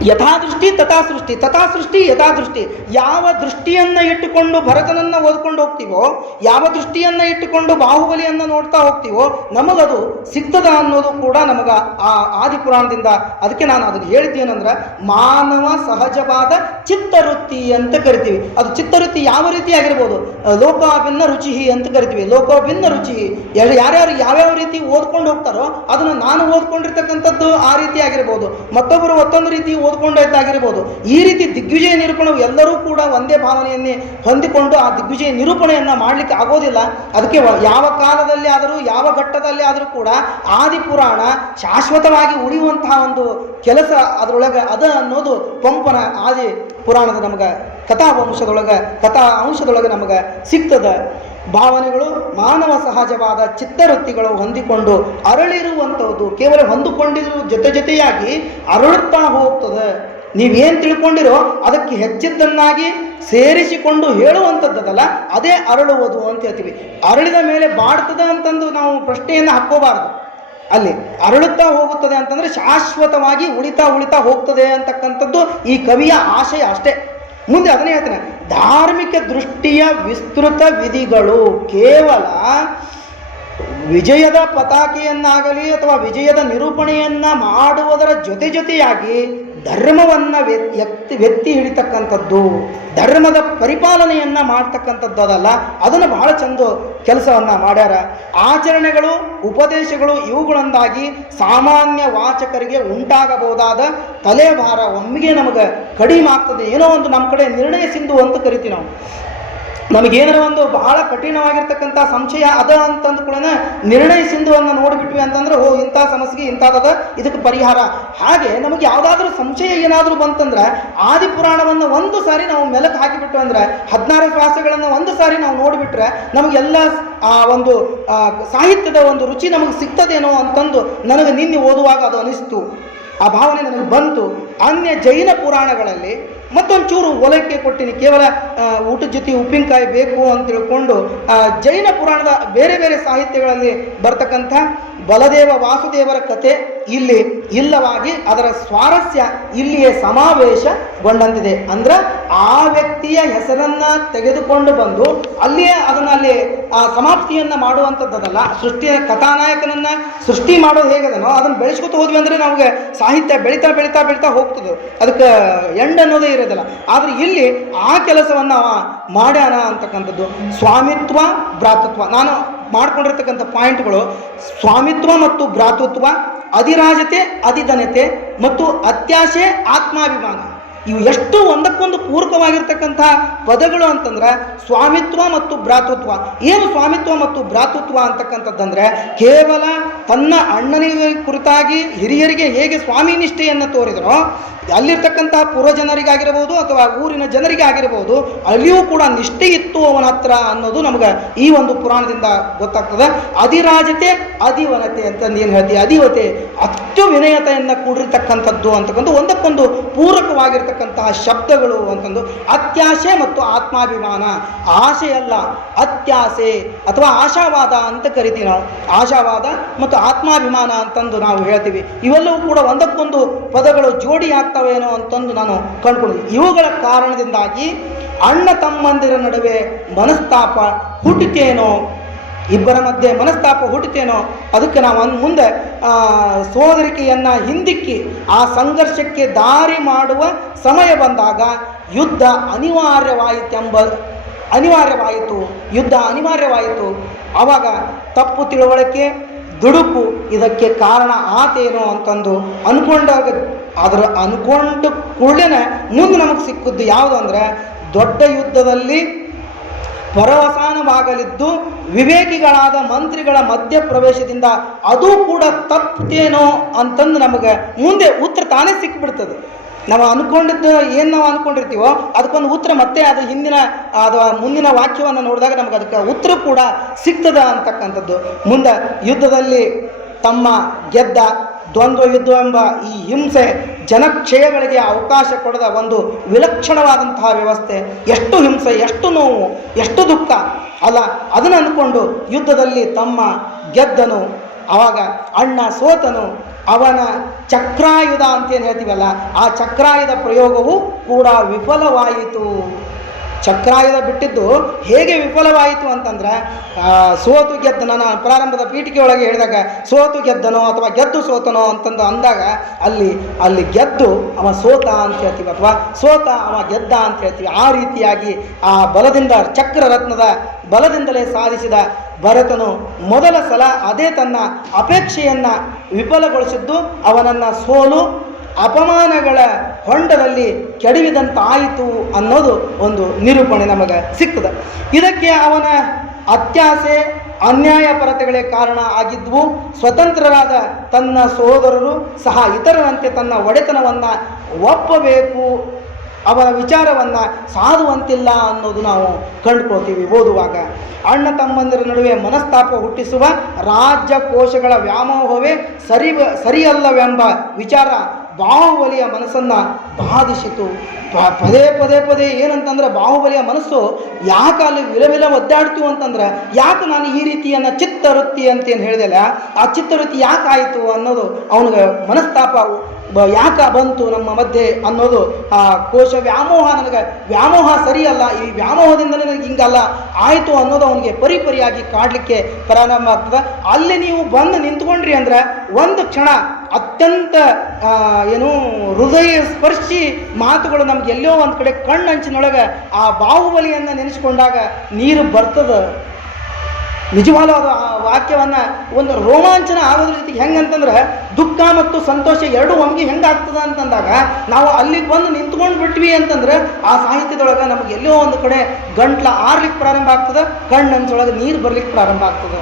ಯಥಾದೃಷ್ಟಿ ತಥಾಸೃಷ್ಟಿ, ತಥಾಸೃಷ್ಟಿ ಯಥಾದೃಷ್ಟಿ. ಯಾವ ದೃಷ್ಟಿಯನ್ನು ಇಟ್ಟುಕೊಂಡು ಭರತನನ್ನು ಓದ್ಕೊಂಡು ಹೋಗ್ತೀವೋ, ಯಾವ ದೃಷ್ಟಿಯನ್ನು ಇಟ್ಟುಕೊಂಡು ಬಾಹುಬಲಿಯನ್ನು ನೋಡ್ತಾ ಹೋಗ್ತೀವೋ, ನಮಗದು ಸಿಗ್ತದ ಅನ್ನೋದು ಕೂಡ ನಮಗೆ ಆ ಆದಿಪುರಾಣದಿಂದ. ಅದಕ್ಕೆ ನಾನು ಅದನ್ನು ಹೇಳಿದ್ದೇನೆಂದ್ರೆ ಮಾನವ ಸಹಜವಾದ ಚಿತ್ತವೃತ್ತಿ ಅಂತ ಕರಿತೀವಿ. ಅದು ಚಿತ್ತವೃತ್ತಿ ಯಾವ ರೀತಿ ಆಗಿರ್ಬೋದು, ಲೋಕಭಿನ್ನ ರುಚಿ ಅಂತ ಕರಿತೀವಿ. ಲೋಕಭಿನ್ನ ರುಚಿ, ಯಾರ್ಯಾರು ಯಾವ್ಯಾವ ರೀತಿ ಓದ್ಕೊಂಡು ಹೋಗ್ತಾರೋ ಅದನ್ನು ನಾನು ಓದ್ಕೊಂಡಿರ್ತಕ್ಕಂಥದ್ದು ಆ ರೀತಿ ಆಗಿರ್ಬೋದು, ಮತ್ತೊಬ್ಬರು ಮತ್ತೊಂದು ರೀತಿ ಓದ್ಕೊಂಡಾಗಿರ್ಬೋದು. ಈ ರೀತಿ ದಿಗ್ವಿಜಯ ನಿರೂಪಣೆ ಎಲ್ಲರೂ ಕೂಡ ಒಂದೇ ಭಾವನೆಯನ್ನೇ ಹೊಂದಿಕೊಂಡು ಆ ದಿಗ್ವಿಜಯ ನಿರೂಪಣೆಯನ್ನು ಮಾಡಲಿಕ್ಕೆ ಆಗೋದಿಲ್ಲ. ಅದಕ್ಕೆ ಯಾವ ಕಾಲದಲ್ಲಿ ಆದರೂ ಯಾವ ಘಟ್ಟದಲ್ಲಿ ಆದರೂ ಕೂಡ ಆದಿಪುರಾಣ ಶಾಶ್ವತವಾಗಿ ಉಳಿಯುವಂತಹ ಒಂದು ಕೆಲಸ ಅದರೊಳಗೆ ಅದ ಅನ್ನೋದು ಪಂಪನ ಆದಿ ಪುರಾಣದ ನಮಗೆ ಕಥಾ ಅಂಶದೊಳಗೆ ನಮಗೆ ಸಿಗ್ತದೆ. ಭಾವನೆಗಳು ಮಾನವ ಸಹಜವಾದ ಚಿತ್ತವೃತ್ತಿಗಳು ಹೊಂದಿಕೊಂಡು ಅರಳಿರುವಂಥದ್ದು, ಕೇವಲ ಹೊಂದಿಕೊಂಡಿರುವ ಜೊತೆಯಾಗಿ ಅರಳುತ್ತಾ ಹೋಗ್ತದೆ. ನೀವೇನು ತಿಳ್ಕೊಂಡಿರೋ ಅದಕ್ಕೆ ಹೆಚ್ಚಿದ್ದನ್ನಾಗಿ ಸೇರಿಸಿಕೊಂಡು ಹೇಳುವಂಥದ್ದಲ್ಲ, ಅದೇ ಅರಳುವುದು ಅಂತ ಹೇಳ್ತೀವಿ. ಅರಳಿದ ಮೇಲೆ ಬಾಡ್ತದೆ ಅಂತಂದು ನಾವು ಪ್ರಶ್ನೆಯನ್ನು ಹಾಕೋಬಾರ್ದು. ಅಲ್ಲಿ ಅರಳುತ್ತಾ ಹೋಗುತ್ತದೆ ಅಂತಂದರೆ ಶಾಶ್ವತವಾಗಿ ಉಳಿತಾ ಹೋಗ್ತದೆ ಅಂತಕ್ಕಂಥದ್ದು ಈ ಕವಿಯ ಆಶಯ ಅಷ್ಟೇ. ಮುಂದೆ ಅದನ್ನೇ ಹೇಳ್ತಾನೆ, ಧಾರ್ಮಿಕ ದೃಷ್ಟಿಯ ವಿಸ್ತೃತ ವಿಧಿಗಳು ಕೇವಲ ವಿಜಯದ ಪತಾಕೆಯನ್ನಾಗಲಿ ಅಥವಾ ವಿಜಯದ ನಿರೂಪಣೆಯನ್ನು ಮಾಡುವುದರ ಜೊತೆಯಾಗಿ ಧರ್ಮವನ್ನು ವ್ಯಕ್ತಿ ಹಿಡಿತಕ್ಕಂಥದ್ದು, ಧರ್ಮದ ಪರಿಪಾಲನೆಯನ್ನು ಮಾಡ್ತಕ್ಕಂಥದ್ದು ಅದಲ್ಲ. ಅದನ್ನು ಬಹಳ ಚಂದ ಕೆಲಸವನ್ನು ಮಾಡ್ಯಾರ. ಆಚರಣೆಗಳು, ಉಪದೇಶಗಳು ಇವುಗಳಿಂದಾಗಿ ಸಾಮಾನ್ಯ ವಾಚಕರಿಗೆ ಉಂಟಾಗಬಹುದಾದ ತಲೆಭಾರ ಒಮ್ಮೆಗೆ ನಮಗೆ ಕಡಿಮೆ ಆಗ್ತದೆ. ಏನೋ ಒಂದು ನಮ್ಮ ಕಡೆ ನಿರ್ಣಯ ಸಿಂಧು ಅಂತ ಕರಿತೀವಿ ನಾವು. ನಮಗೇನಾರ ಒಂದು ಬಹಳ ಕಠಿಣವಾಗಿರ್ತಕ್ಕಂಥ ಸಂಶಯ ಅದ ಅಂತಂದು ಕೂಡ ನಿರ್ಣಯ ಸಿಂಧುವನ್ನು ನೋಡಿಬಿಟ್ವಿ ಅಂತಂದ್ರೆ ಇಂಥ ಸಮಸ್ಯೆಗೆ ಇಂಥದ ಇದಕ್ಕೆ ಪರಿಹಾರ. ಹಾಗೆ ನಮಗೆ ಯಾವುದಾದ್ರೂ ಸಂಶಯ ಏನಾದರೂ ಬಂತಂದ್ರೆ ಆದಿಪುರಾಣವನ್ನು ಒಂದು ಸಾರಿ ನಾವು ಮೆಲಕ್ಕೆ ಹಾಕಿಬಿಟ್ಟು ಅಂದ್ರೆ 16 ಶ್ವಾಸಗಳನ್ನು ಒಂದು ಸಾರಿ ನಾವು ನೋಡಿಬಿಟ್ರೆ ನಮಗೆಲ್ಲ ಆ ಒಂದು ಸಾಹಿತ್ಯದ ಒಂದು ರುಚಿ ನಮಗೆ ಸಿಗ್ತದೇನೋ ಅಂತಂದು ನನಗೆ ನಿನ್ನೆ ಓದುವಾಗ ಅದು ಅನಿಸ್ತು. ಆ ಭಾವನೆ ನನಗೆ ಬಂತು. ಅನ್ಯ ಜೈನ ಪುರಾಣಗಳಲ್ಲಿ ಮತ್ತೊಂಚೂರು ಒಲಕ್ಕೆ ಕೊಟ್ಟಿನಿ, ಕೇವಲ ಊಟದ ಜೊತೆ ಉಪ್ಪಿನಕಾಯಿ ಬೇಕು ಅಂತ ತಿಳ್ಕೊಂಡು ಜೈನ ಪುರಾಣದ ಬೇರೆ ಬೇರೆ ಸಾಹಿತ್ಯಗಳಲ್ಲಿ ಬರ್ತಕ್ಕಂಥ ಬಲದೇವ ವಾಸುದೇವರ ಕತೆ ಇಲ್ಲಿ ಇಲ್ಲವಾಗಿ ಅದರ ಸ್ವಾರಸ್ಯ ಇಲ್ಲಿಯೇ ಸಮಾವೇಶಗೊಂಡಂತಿದೆ. ಅಂದ್ರೆ ಆ ವ್ಯಕ್ತಿಯ ಹೆಸರನ್ನು ತೆಗೆದುಕೊಂಡು ಬಂದು ಅಲ್ಲಿಯೇ ಅದನ್ನು ಆ ಸಮಾಪ್ತಿಯನ್ನು ಮಾಡುವಂಥದ್ದಲ್ಲ. ಸೃಷ್ಟಿಯ ಕಥಾನಾಯಕನನ್ನು ಸೃಷ್ಟಿ ಮಾಡೋದು ಹೇಗದನೋ ಅದನ್ನು ಬೆಳೆಸ್ಕೊತ ಹೋದ್ವಿ ಅಂದರೆ ನಮಗೆ ಸಾಹಿತ್ಯ ಬೆಳೀತಾ ಹೋಗ್ತದೆ. ಅದಕ್ಕೆ ಎಂಡ್ ಅನ್ನೋದೇ ಇರೋದಿಲ್ಲ. ಆದರೆ ಇಲ್ಲಿ ಆ ಕೆಲಸವನ್ನು ಅವ ಮಾಡ್ಯಾನ ಅಂತಕ್ಕಂಥದ್ದು. ಸ್ವಾಮಿತ್ವ, ಭ್ರಾತೃತ್ವ, ನಾನು ಮಾಡ್ಕೊಂಡಿರ್ತಕ್ಕಂಥ ಪಾಯಿಂಟ್ಗಳು ಸ್ವಾಮಿತ್ವ ಮತ್ತು ಭ್ರಾತೃತ್ವ, ಅಧಿರಾಜತೆ, ಅಧಿಧನತೆ ಮತ್ತು ಅತ್ಯಾಶೆ, ಆತ್ಮಾಭಿಮಾನ. ಇವು ಎಷ್ಟು ಒಂದಕ್ಕೊಂದು ಪೂರಕವಾಗಿರ್ತಕ್ಕಂಥ ಪದಗಳು ಅಂತಂದ್ರೆ ಸ್ವಾಮಿತ್ವ ಮತ್ತು ಭ್ರಾತೃತ್ವ. ಏನು ಸ್ವಾಮಿತ್ವ ಮತ್ತು ಭ್ರಾತೃತ್ವ ಅಂತಕ್ಕಂಥದ್ದಂದ್ರೆ ಕೇವಲ ತನ್ನ ಅಣ್ಣನಿಗೆ ಕುರಿತಾಗಿ ಹಿರಿಯರಿಗೆ ಹೇಗೆ ಸ್ವಾಮಿ ನಿಷ್ಠೆಯನ್ನು ತೋರಿದರೋ ಅಲ್ಲಿರ್ತಕ್ಕಂಥ ಪುರಜನರಿಗಾಗಿರ್ಬೋದು ಅಥವಾ ಊರಿನ ಜನರಿಗೆ ಆಗಿರ್ಬೋದು ಅಲ್ಲಿಯೂ ಕೂಡ ನಿಷ್ಠೆ ಇತ್ತು ಅವನ ಹತ್ರ ಅನ್ನೋದು ನಮಗೆ ಈ ಒಂದು ಪುರಾಣದಿಂದ ಗೊತ್ತಾಗ್ತದೆ. ಅಧಿರಾಜತೆ, ಅಧಿವನತೆ ಅಂತಂದು ಏನು ಹೇಳ್ತೀವಿ, ಅಧಿವತೆ ಅತ್ಯು ವಿನಯತೆಯನ್ನು ಕೂಡಿರ್ತಕ್ಕಂಥದ್ದು ಅಂತಕ್ಕಂಥ ಒಂದಕ್ಕೊಂದು ಪೂರಕವಾಗಿರ್ತಕ್ಕಂತಹ ಶಬ್ದಗಳು ಅಂತಂದು. ಅತ್ಯಾಸೆ ಮತ್ತು ಆತ್ಮಾಭಿಮಾನ, ಆಸೆಯಲ್ಲ ಅತ್ಯಾಸೆ ಅಥವಾ ಆಶಾವಾದ ಅಂತ ಕರಿತೀವಿ ನಾವು. ಆಶಾವಾದ ಮತ್ತು ಆತ್ಮಾಭಿಮಾನ ಅಂತಂದು ನಾವು ಹೇಳ್ತೀವಿ. ಇವೆಲ್ಲವೂ ಕೂಡ ಒಂದಕ್ಕೊಂದು ಪದಗಳು ಜೋಡಿ ಆಗ್ತವೇನೋ ಅಂತಂದು ನಾನು ಕಂಡುಕೊಂಡಿದ್ದೆ. ಇವುಗಳ ಕಾರಣದಿಂದಾಗಿ ಅಣ್ಣ ತಮ್ಮಂದಿರ ನಡುವೆ ಮನಸ್ತಾಪ ಹುಟ್ಟಿತೇನೋ, ಇಬ್ಬರ ಮಧ್ಯೆ ಮನಸ್ತಾಪ ಹುಟ್ಟಿತೇನೋ, ಅದಕ್ಕೆ ನಾವು ಮುಂದೆ ಸೋದರಿಕೆಯನ್ನು ಹಿಂದಿಕ್ಕಿ ಆ ಸಂಘರ್ಷಕ್ಕೆ ದಾರಿ ಮಾಡುವ ಸಮಯ ಬಂದಾಗ ಯುದ್ಧ ಅನಿವಾರ್ಯವಾಯಿತೆಂಬ ಅನಿವಾರ್ಯವಾಯಿತು, ಯುದ್ಧ ಅನಿವಾರ್ಯವಾಯಿತು. ಆವಾಗ ತಪ್ಪು ತಿಳುವಳಿಕೆ, ದುಡುಕು ಇದಕ್ಕೆ ಕಾರಣ ಆತೇನೋ ಅಂತಂದು ಅಂದ್ಕೊಂಡಾಗ ಅದರ ಅಂದ್ಕೊಂಡ ಕೂಡಲೇ ಮುಂದೆ ನಮಗೆ ಸಿಕ್ಕದ್ದು ಯಾವುದು ಅಂದರೆ, ದೊಡ್ಡ ಯುದ್ಧದಲ್ಲಿ ಪರವಸಾನವಾಗಲಿದ್ದು ವಿವೇಕಿಗಳಾದ ಮಂತ್ರಿಗಳ ಮಧ್ಯಪ್ರವೇಶದಿಂದ ಅದು ಕೂಡ ತಪ್ಪೇನೋ ಅಂತಂದು ನಮಗೆ ಮುಂದೆ ಉತ್ತರ ತಾನೇ ಸಿಕ್ಕಿಬಿಡ್ತದೆ. ನಾವು ಅಂದ್ಕೊಂಡಿದ್ದು ಏನು ನಾವು ಅಂದ್ಕೊಂಡಿರ್ತೀವೋ ಅದಕ್ಕೊಂದು ಉತ್ತರ ಮತ್ತೆ ಅದು ಹಿಂದಿನ ಅಥವಾ ಮುಂದಿನ ವಾಕ್ಯವನ್ನು ನೋಡಿದಾಗ ನಮಗೆ ಅದಕ್ಕೆ ಉತ್ತರ ಕೂಡ ಸಿಗ್ತದ ಅಂತಕ್ಕಂಥದ್ದು. ಮುಂದೆ ಯುದ್ಧದಲ್ಲಿ ತಮ್ಮ ಗೆದ್ದ ದ್ವಂದ್ವ ಯುದ್ಧವೆಂಬ ಈ ಹಿಂಸೆ ಜನಕ್ಷಯಗಳಿಗೆ ಅವಕಾಶ ಕೊಡದ ಒಂದು ವಿಲಕ್ಷಣವಾದಂತಹ ವ್ಯವಸ್ಥೆ. ಎಷ್ಟು ಹಿಂಸೆ, ಎಷ್ಟು ನೋವು, ಎಷ್ಟು ದುಃಖ ಅಲ್ಲ, ಅದನ್ನು ಅಂದ್ಕೊಂಡು ಯುದ್ಧದಲ್ಲಿ ತಮ್ಮ ಗೆದ್ದನು. ಆವಾಗ ಅಣ್ಣ ಸೋತನು. ಅವನ ಚಕ್ರಾಯುಧ ಅಂತೇನು ಹೇಳ್ತೀವಲ್ಲ, ಆ ಚಕ್ರಾಯುಧ ಪ್ರಯೋಗವು ಕೂಡ ವಿಫಲವಾಯಿತು. ಚಕ್ರಾಯುಧ ಬಿಟ್ಟಿದ್ದು ಹೇಗೆ ವಿಫಲವಾಯಿತು ಅಂತಂದರೆ, ಸೋತು ಗೆದ್ದ, ನಾನು ಪ್ರಾರಂಭದ ಪೀಠಿಕೆ ಒಳಗೆ ಹೇಳಿದಾಗ ಸೋತು ಗೆದ್ದನೋ ಅಥವಾ ಗೆದ್ದು ಸೋತನೋ ಅಂತಂದು ಅಂದಾಗ ಅಲ್ಲಿ ಗೆದ್ದು ಅವ ಸೋತ ಅಂತ ಹೇಳ್ತೀವಿ, ಅಥವಾ ಸೋತ ಅವ ಗೆದ್ದ ಅಂತ ಹೇಳ್ತೀವಿ. ಆ ರೀತಿಯಾಗಿ ಆ ಬಲದಿಂದ, ಚಕ್ರರತ್ನದ ಬಲದಿಂದಲೇ ಸಾಧಿಸಿದ ಭರತನು ಮೊದಲ ಸಲ ಅದೇ ತನ್ನ ಅಪೇಕ್ಷೆಯನ್ನು ವಿಫಲಗೊಳಿಸಿದ್ದು ಅವನನ್ನು ಸೋಲು ಅಪಮಾನಗಳ ಹೊಂಡದಲ್ಲಿ ಕೆಡವಿದಂತಾಯಿತು ಅನ್ನೋದು ಒಂದು ನಿರೂಪಣೆ ನಮಗೆ ಸಿಗ್ತದೆ. ಇದಕ್ಕೆ ಅವನ ಅತ್ಯಾಸೆ, ಅನ್ಯಾಯಪರತೆಗಳೇ ಕಾರಣ ಆಗಿದ್ವು. ಸ್ವತಂತ್ರರಾದ ತನ್ನ ಸಹೋದರರು ಸಹ ಇತರರಂತೆ ತನ್ನ ಒಡೆತನವನ್ನು ಒಪ್ಪಬೇಕು, ಅವರ ವಿಚಾರವನ್ನು ಸಾಧುವಂತಿಲ್ಲ ಅನ್ನೋದು ನಾವು ಕಂಡುಕೊಳ್ತೀವಿ ಓದುವಾಗ. ಅಣ್ಣ ತಮ್ಮಂದಿರ ನಡುವೆ ಮನಸ್ತಾಪ ಹುಟ್ಟಿಸುವ ರಾಜ್ಯಕೋಶಗಳ ವ್ಯಾಮೋಹವೇ ಸರಿಯಲ್ಲವೆಂಬ ವಿಚಾರ ಬಾಹುಬಲಿಯ ಮನಸ್ಸನ್ನು ಬಾಧಿಸಿತು. ಪದೇ ಪದೇ ಪದೇ ಏನಂತಂದ್ರೆ, ಬಾಹುಬಲಿಯ ಮನಸ್ಸು ಯಾಕೆ ಅಲ್ಲಿ ವಿಲವಿಲ ಒದ್ದಾಡ್ತೀವಿ ಅಂತಂದ್ರೆ, ಯಾಕೆ ನಾನು ಈ ರೀತಿಯನ್ನು ಚಿತ್ತವೃತ್ತಿ ಅಂತೇನು ಹೇಳಿದೆಲ್ಲ, ಆ ಚಿತ್ತವೃತ್ತಿ ಯಾಕೆ ಆಯಿತು ಅನ್ನೋದು ಅವನಿಗೆ ಮನಸ್ತಾಪ ಯಾಕೆ ಬಂತು ನಮ್ಮ ಮಧ್ಯೆ ಅನ್ನೋದು. ಆ ಕೋಶ ವ್ಯಾಮೋಹ, ನನಗೆ ವ್ಯಾಮೋಹ ಸರಿಯಲ್ಲ, ಈ ವ್ಯಾಮೋಹದಿಂದಲೇ ನನಗೆ ಹಿಂಗಲ್ಲ ಆಯಿತು ಅನ್ನೋದು ಅವನಿಗೆ ಪರಿಪರಿಯಾಗಿ ಕಾಡಲಿಕ್ಕೆ ಪ್ರಾರಂಭ ಆಗ್ತದೆ. ಅಲ್ಲಿ ನೀವು ಬಂದು ನಿಂತ್ಕೊಂಡ್ರಿ ಅಂದರೆ ಒಂದು ಕ್ಷಣ ಅತ್ಯಂತ ಹೃದಯ ಸ್ಪರ್ಶಿ ಮಾತುಗಳು ನಮ್ಗೆ ಎಲ್ಲೋ ಒಂದು ಕಡೆ ಕಣ್ಣಂಚಿನೊಳಗೆ ಆ ಬಾಹುಬಲಿಯನ್ನು ನೆನೆಸ್ಕೊಂಡಾಗ ನೀರು ಬರ್ತದೆ. ನಿಜವಾದ ಆ ವಾಕ್ಯವನ್ನು ಒಂದು ರೋಮಾಂಚನ ಆಗೋದ್ರ ಜೊತೆಗೆ ಹೆಂಗಂತಂದ್ರೆ, ದುಃಖ ಮತ್ತು ಸಂತೋಷ ಎರಡು ಒಮ್ಗೆ ಹೆಂಗಾಗ್ತದೆ ಅಂತಂದಾಗ ನಾವು ಅಲ್ಲಿಗೆ ಬಂದು ನಿಂತ್ಕೊಂಡು ಬಿಟ್ವಿ ಅಂತಂದ್ರೆ ಆ ಸಾಹಿತ್ಯದೊಳಗೆ ನಮಗೆ ಎಲ್ಲೋ ಒಂದು ಕಡೆ ಗಂಟ್ಲ ಆರ್ಲಿಕ್ಕೆ ಪ್ರಾರಂಭ ಆಗ್ತದೆ, ಕಣ್ಣಂಚೊಳಗೆ ನೀರು ಬರ್ಲಿಕ್ಕೆ ಪ್ರಾರಂಭ ಆಗ್ತದೆ.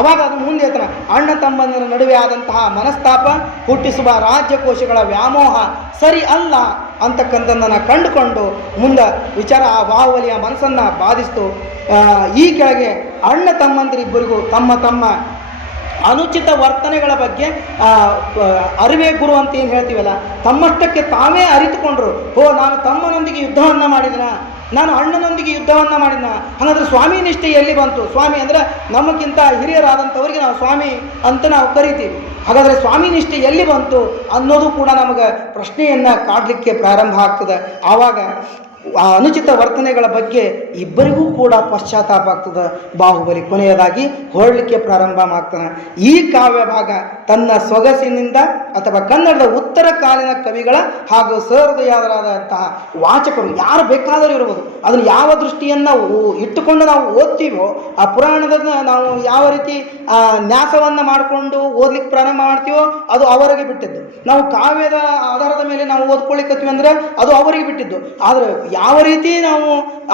ಅವಾಗ ಅದು ಮುಂದೆ ಹೇಳ್ತಾನೆ, ಅಣ್ಣ ತಮ್ಮಂದಿರ ನಡುವೆ ಆದಂತಹ ಮನಸ್ತಾಪ ಹುಟ್ಟಿಸುವ ರಾಜ್ಯಕೋಶಗಳ ವ್ಯಾಮೋಹ ಸರಿ ಅಲ್ಲ ಅಂತಕ್ಕಂಥದ್ದನ್ನು ಕಂಡುಕೊಂಡು ಮುಂದೆ ವಿಚಾರ ಆ ಬಾಹುಬಲಿಯ ಮನಸ್ಸನ್ನು ಬಾಧಿಸ್ತು. ಈ ಕೆಳಗೆ ಅಣ್ಣ ತಮ್ಮಂದಿರಿಬ್ಬರಿಗೂ ತಮ್ಮ ಅನುಚಿತ ವರ್ತನೆಗಳ ಬಗ್ಗೆ ಅರಿವೇ ಗುರು ಅಂತ ಏನು ಹೇಳ್ತೀವಲ್ಲ, ತಮ್ಮಷ್ಟಕ್ಕೆ ತಾವೇ ಅರಿತುಕೊಂಡ್ರು. ನಾನು ತಮ್ಮನೊಂದಿಗೆ ಯುದ್ಧವನ್ನು ಮಾಡಿದನ, ನಾನು ಅಣ್ಣನೊಂದಿಗೆ ಯುದ್ಧವನ್ನು ಮಾಡಿದ, ಹಾಗಾದರೆ ಸ್ವಾಮಿ ನಿಷ್ಠೆ ಎಲ್ಲಿ ಬಂತು? ಸ್ವಾಮಿ ಅಂದರೆ ನಮಗಿಂತ ಹಿರಿಯರಾದಂಥವ್ರಿಗೆ ನಾವು ಸ್ವಾಮಿ ಅಂತ ನಾವು ಕರಿತೀವಿ. ಹಾಗಾದರೆ ಸ್ವಾಮಿ ನಿಷ್ಠೆ ಎಲ್ಲಿ ಬಂತು ಅನ್ನೋದು ಕೂಡ ನಮಗೆ ಪ್ರಶ್ನೆಯನ್ನು ಕಾಡಲಿಕ್ಕೆ ಪ್ರಾರಂಭ ಆಗ್ತದೆ. ಆವಾಗ ಆ ಅನುಚಿತ ವರ್ತನೆಗಳ ಬಗ್ಗೆ ಇಬ್ಬರಿಗೂ ಕೂಡ ಪಶ್ಚಾತ್ತಾಪ ಆಗ್ತದೆ. ಬಾಹುಬಲಿ ಕೊನೆಯದಾಗಿ ಹೊರಡಲಿಕ್ಕೆ ಪ್ರಾರಂಭ ಮಾಡ್ತಾನೆ. ಈ ಕಾವ್ಯ ಭಾಗ ತನ್ನ ಸೊಗಸಿನಿಂದ ಅಥವಾ ಕನ್ನಡದ ಉತ್ತರ ಕಾಲಿನ ಕವಿಗಳ ಹಾಗೂ ಸಹೃದಯರಾದಂತಹ ವಾಚಕರು ಯಾರು ಬೇಕಾದರೂ ಇರ್ಬೋದು, ಅದನ್ನು ಯಾವ ದೃಷ್ಟಿಯನ್ನು ಇಟ್ಟುಕೊಂಡು ನಾವು ಓದ್ತೀವೋ, ಆ ಪುರಾಣದ ನಾವು ಯಾವ ರೀತಿ ನ್ಯಾಸವನ್ನು ಮಾಡಿಕೊಂಡು ಓದ್ಲಿಕ್ಕೆ ಪ್ರಾರಂಭ ಮಾಡ್ತೀವೋ ಅದು ಅವರಿಗೆ ಬಿಟ್ಟಿದ್ದು. ನಾವು ಕಾವ್ಯದ ಆಧಾರದ ಮೇಲೆ ನಾವು ಓದ್ಕೊಳ್ಳಿಕ್ಕತ್ತೀವಿ ಅಂದರೆ ಅದು ಅವರಿಗೆ ಬಿಟ್ಟಿದ್ದು. ಆದರೆ ಯಾವ ರೀತಿ ನಾವು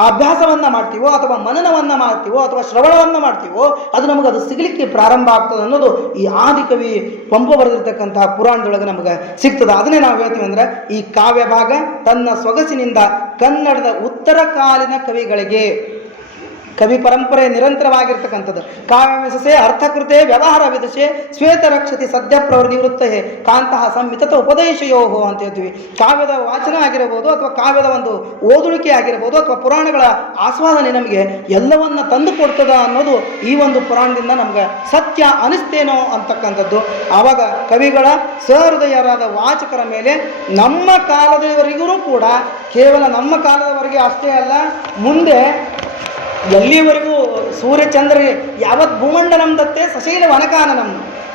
ಅಭ್ಯಾಸವನ್ನು ಮಾಡ್ತೀವೋ ಅಥವಾ ಮನನವನ್ನು ಮಾಡ್ತೀವೋ ಅಥವಾ ಶ್ರವಣವನ್ನು ಮಾಡ್ತೀವೋ ಅದು ನಮಗೆ ಸಿಗಲಿಕ್ಕೆ ಪ್ರಾರಂಭ ಆಗ್ತದೆ ಅನ್ನೋದು ಈ ಆದಿಕವಿ ಪಂಪ ಬರೆದಿರ್ತಕ್ಕಂತಹ ಪುರಾಣದೊಳಗೆ ನಮಗೆ ಸಿಗ್ತದೆ. ಅದನ್ನೇ ನಾವು ಹೇಳ್ತೀವಿ ಅಂದರೆ, ಈ ಕಾವ್ಯ ಭಾಗ ತನ್ನ ಸೊಗಸಿನಿಂದ ಕನ್ನಡದ ಉತ್ತರ ಕಾಲಿನ ಕವಿಗಳಿಗೆ, ಕವಿ ಪರಂಪರೆ ನಿರಂತರವಾಗಿರ್ತಕ್ಕಂಥದ್ದು. ಕಾವ್ಯಮಿಸಸೆ ಅರ್ಥಕೃತೆ ವ್ಯವಹಾರ ವಿದಶೆ ಶ್ವೇತ ರಕ್ಷತಿ ಸದ್ಯ ಪ್ರವೃನಿವೃತ್ತ ಕಾಂತಹ ಸಂಮಿತತ ಉಪದೇಶಯೋಹೋ ಅಂತ ಹೇಳ್ತೀವಿ. ಕಾವ್ಯದ ವಾಚನ ಆಗಿರಬಹುದು ಅಥವಾ ಕಾವ್ಯದ ಒಂದು ಓದುಣಿಕೆ ಆಗಿರಬಹುದು ಅಥವಾ ಪುರಾಣಗಳ ಆಸ್ವಾದನೆ ನಮಗೆ ಎಲ್ಲವನ್ನ ತಂದು ಕೊಡ್ತದ ಅನ್ನೋದು ಈ ಒಂದು ಪುರಾಣದಿಂದ ನಮ್ಗೆ ಸತ್ಯ ಅನಿಸ್ತೇನೋ ಅಂತಕ್ಕಂಥದ್ದು. ಆವಾಗ ಕವಿಗಳ ಸಹೃದಯರಾದ ವಾಚಕರ ಮೇಲೆ ನಮ್ಮ ಕಾಲದವರೆಗೂ ಕೂಡ, ಕೇವಲ ನಮ್ಮ ಕಾಲದವರೆಗೆ ಅಷ್ಟೇ ಅಲ್ಲ, ಮುಂದೆ ಎಲ್ಲಿವರೆಗೂ ಸೂರ್ಯಚಂದ್ರರಿಗೆ ಯಾವತ್ ಭೂಮಂಡಲಂ ದತ್ತೆ ಸಶೈಲ ವನಕಾನನಂ,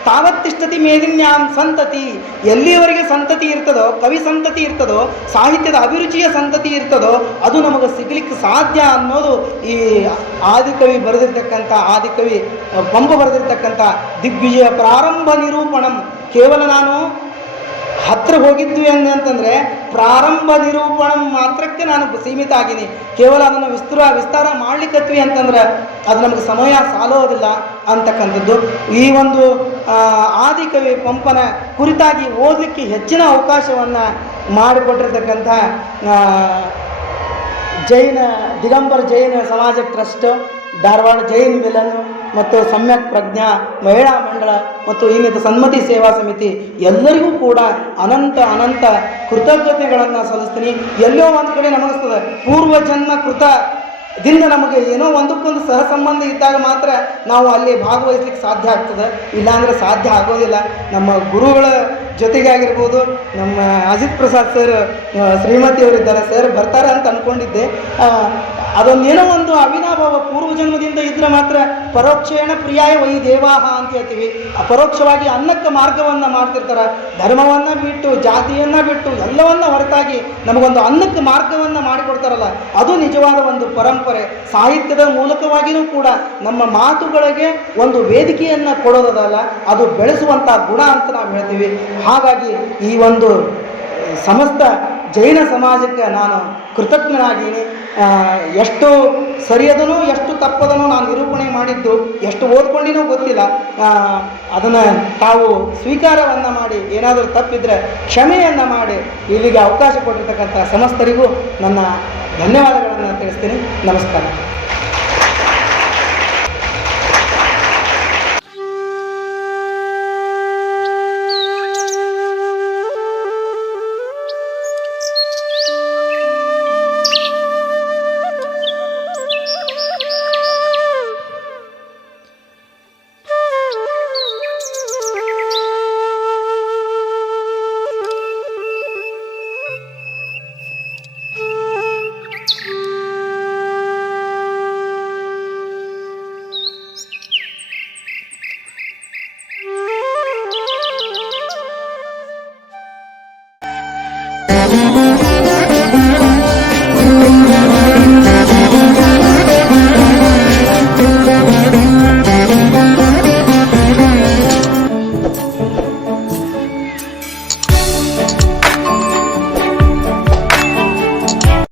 ತಾವತ್ತಿಷ್ಠತಿ ಮೇದಿನ್ಯಾಂ ಸಂತತಿ. ಎಲ್ಲಿಯವರೆಗೆ ಸಂತತಿ ಇರ್ತದೋ, ಕವಿ ಸಂತತಿ ಇರ್ತದೋ, ಸಾಹಿತ್ಯದ ಅಭಿರುಚಿಯ ಸಂತತಿ ಇರ್ತದೋ, ಅದು ನಮಗೆ ಸಿಗ್ಲಿಕ್ಕೆ ಸಾಧ್ಯ ಅನ್ನೋದು ಈ ಆದಿಕವಿ ಬರೆದಿರ್ತಕ್ಕಂಥ, ಆದಿಕವಿ ಪಂಪ ಬರೆದಿರ್ತಕ್ಕಂಥ ದಿಗ್ವಿಜಯ ಪ್ರಾರಂಭ ನಿರೂಪಣಂ. ಕೇವಲ ನಾನು ಹತ್ರ ಹೋಗಿದ್ವಿ ಅಂತಂದರೆ ಪ್ರಾರಂಭ ನಿರೂಪಣ ಮಾತ್ರಕ್ಕೆ ನಾನು ಸೀಮಿತ ಆಗೀನಿ. ಕೇವಲ ಅದನ್ನು ವಿಸ್ತಾರ ಮಾಡಲಿಕ್ಕತ್ವಿ ಅಂತಂದ್ರೆ ಅದು ನಮಗೆ ಸಮಯ ಸಾಲೋದಿಲ್ಲ ಅಂತಕ್ಕಂಥದ್ದು. ಈ ಒಂದು ಆದಿಕವಿ ಪಂಪನ ಕುರಿತಾಗಿ ಓದಲಿಕ್ಕೆ ಹೆಚ್ಚಿನ ಅವಕಾಶವನ್ನು ಮಾಡಿಕೊಟ್ಟಿರ್ತಕ್ಕಂಥ ದಿಗಂಬರ ಜೈನ ಸಮಾಜ ಟ್ರಸ್ಟ್, ಧಾರವಾಡ ಜೈನ್ ಮಿಲನ್ ಮತ್ತು ಸಮ್ಯಕ್ ಪ್ರಜ್ಞಾ ಮಹಿಳಾ ಮಂಡಳ ಮತ್ತು ಇನ್ನಿತ ಸನ್ಮತಿ ಸೇವಾ ಸಮಿತಿ ಎಲ್ಲರಿಗೂ ಕೂಡ ಅನಂತ ಕೃತಜ್ಞತೆಗಳನ್ನು ಸಲ್ಲಿಸ್ತೀನಿ. ಎಲ್ಲೋ ಒಂದು ಕಡೆ ನಮಗಿಸ್ತದೆ ಪೂರ್ವಜನ್ಮ ಕೃತದಿಂದ ನಮಗೆ ಏನೋ ಒಂದಕ್ಕೊಂದು ಸಹಸಂಬಂಧ ಇದ್ದಾಗ ಮಾತ್ರ ನಾವು ಅಲ್ಲಿ ಭಾಗವಹಿಸ್ಲಿಕ್ಕೆ ಸಾಧ್ಯ ಆಗ್ತದೆ, ಇಲ್ಲಾಂದರೆ ಸಾಧ್ಯ ಆಗೋದಿಲ್ಲ. ನಮ್ಮ ಗುರುಗಳ ಜೊತೆಗೆ ಆಗಿರ್ಬೋದು, ನಮ್ಮ ಅಜಿತ್ ಪ್ರಸಾದ್ ಸರ್ ಶ್ರೀಮತಿಯವರಿದ್ದಾರೆ, ಸರ್ ಬರ್ತಾರೆ ಅಂತ ಅಂದ್ಕೊಂಡಿದ್ದೆ. ಅದೊಂದೇನೋ ಒಂದು ಅವಿನಾಭಾವ ಪೂರ್ವಜನ್ಮದಿಂದ ಇದ್ದರೆ ಮಾತ್ರ ಪರೋಕ್ಷೇಣ ಪ್ರಿಯಾಯ ವೈ ದೇವಾಹ ಅಂತ ಹೇಳ್ತೀವಿ. ಅಪರೋಕ್ಷವಾಗಿ ಅನ್ನಕ್ಕೆ ಮಾರ್ಗವನ್ನು ಮಾಡ್ತಿರ್ತಾರೆ. ಧರ್ಮವನ್ನು ಬಿಟ್ಟು, ಜಾತಿಯನ್ನು ಬಿಟ್ಟು, ಎಲ್ಲವನ್ನ ಹೊರತಾಗಿ ನಮಗೊಂದು ಅನ್ನಕ್ಕೆ ಮಾರ್ಗವನ್ನು ಮಾಡಿಕೊಡ್ತಾರಲ್ಲ, ಅದು ನಿಜವಾದ ಒಂದು ಪರಂಪರೆ. ಸಾಹಿತ್ಯದ ಮೂಲಕವಾಗಿಯೂ ಕೂಡ ನಮ್ಮ ಮಾತುಗಳಿಗೆ ಒಂದು ವೇದಿಕೆಯನ್ನು ಕೊಡೋದಲ್ಲ, ಅದು ಬೆಳೆಸುವಂಥ ಗುಣ ಅಂತ ನಾವು ಹೇಳ್ತೀವಿ. ಹಾಗಾಗಿ ಈ ಒಂದು ಸಮಸ್ತ ಜೈನ ಸಮಾಜಕ್ಕೆ ನಾನು ಕೃತಜ್ಞನಾಗೀನಿ. ಎಷ್ಟು ಸರಿಯದನೋ ಎಷ್ಟು ತಪ್ಪದನೋ ನಾನು ನಿರೂಪಣೆ ಮಾಡಿದ್ದು, ಎಷ್ಟು ಓದ್ಕೊಂಡಿನೋ ಗೊತ್ತಿಲ್ಲ. ಅದನ್ನು ತಾವು ಸ್ವೀಕಾರವನ್ನು ಮಾಡಿ, ಏನಾದರೂ ತಪ್ಪಿದರೆ ಕ್ಷಮೆಯನ್ನು ಮಾಡಿ ಇಲ್ಲಿಗೆ ಅವಕಾಶ ಕೊಟ್ಟಿರ್ತಕ್ಕಂಥ ಸಮಸ್ತರಿಗೂ ನನ್ನ ಧನ್ಯವಾದಗಳನ್ನು ತಿಳಿಸ್ತೀನಿ. ನಮಸ್ಕಾರ.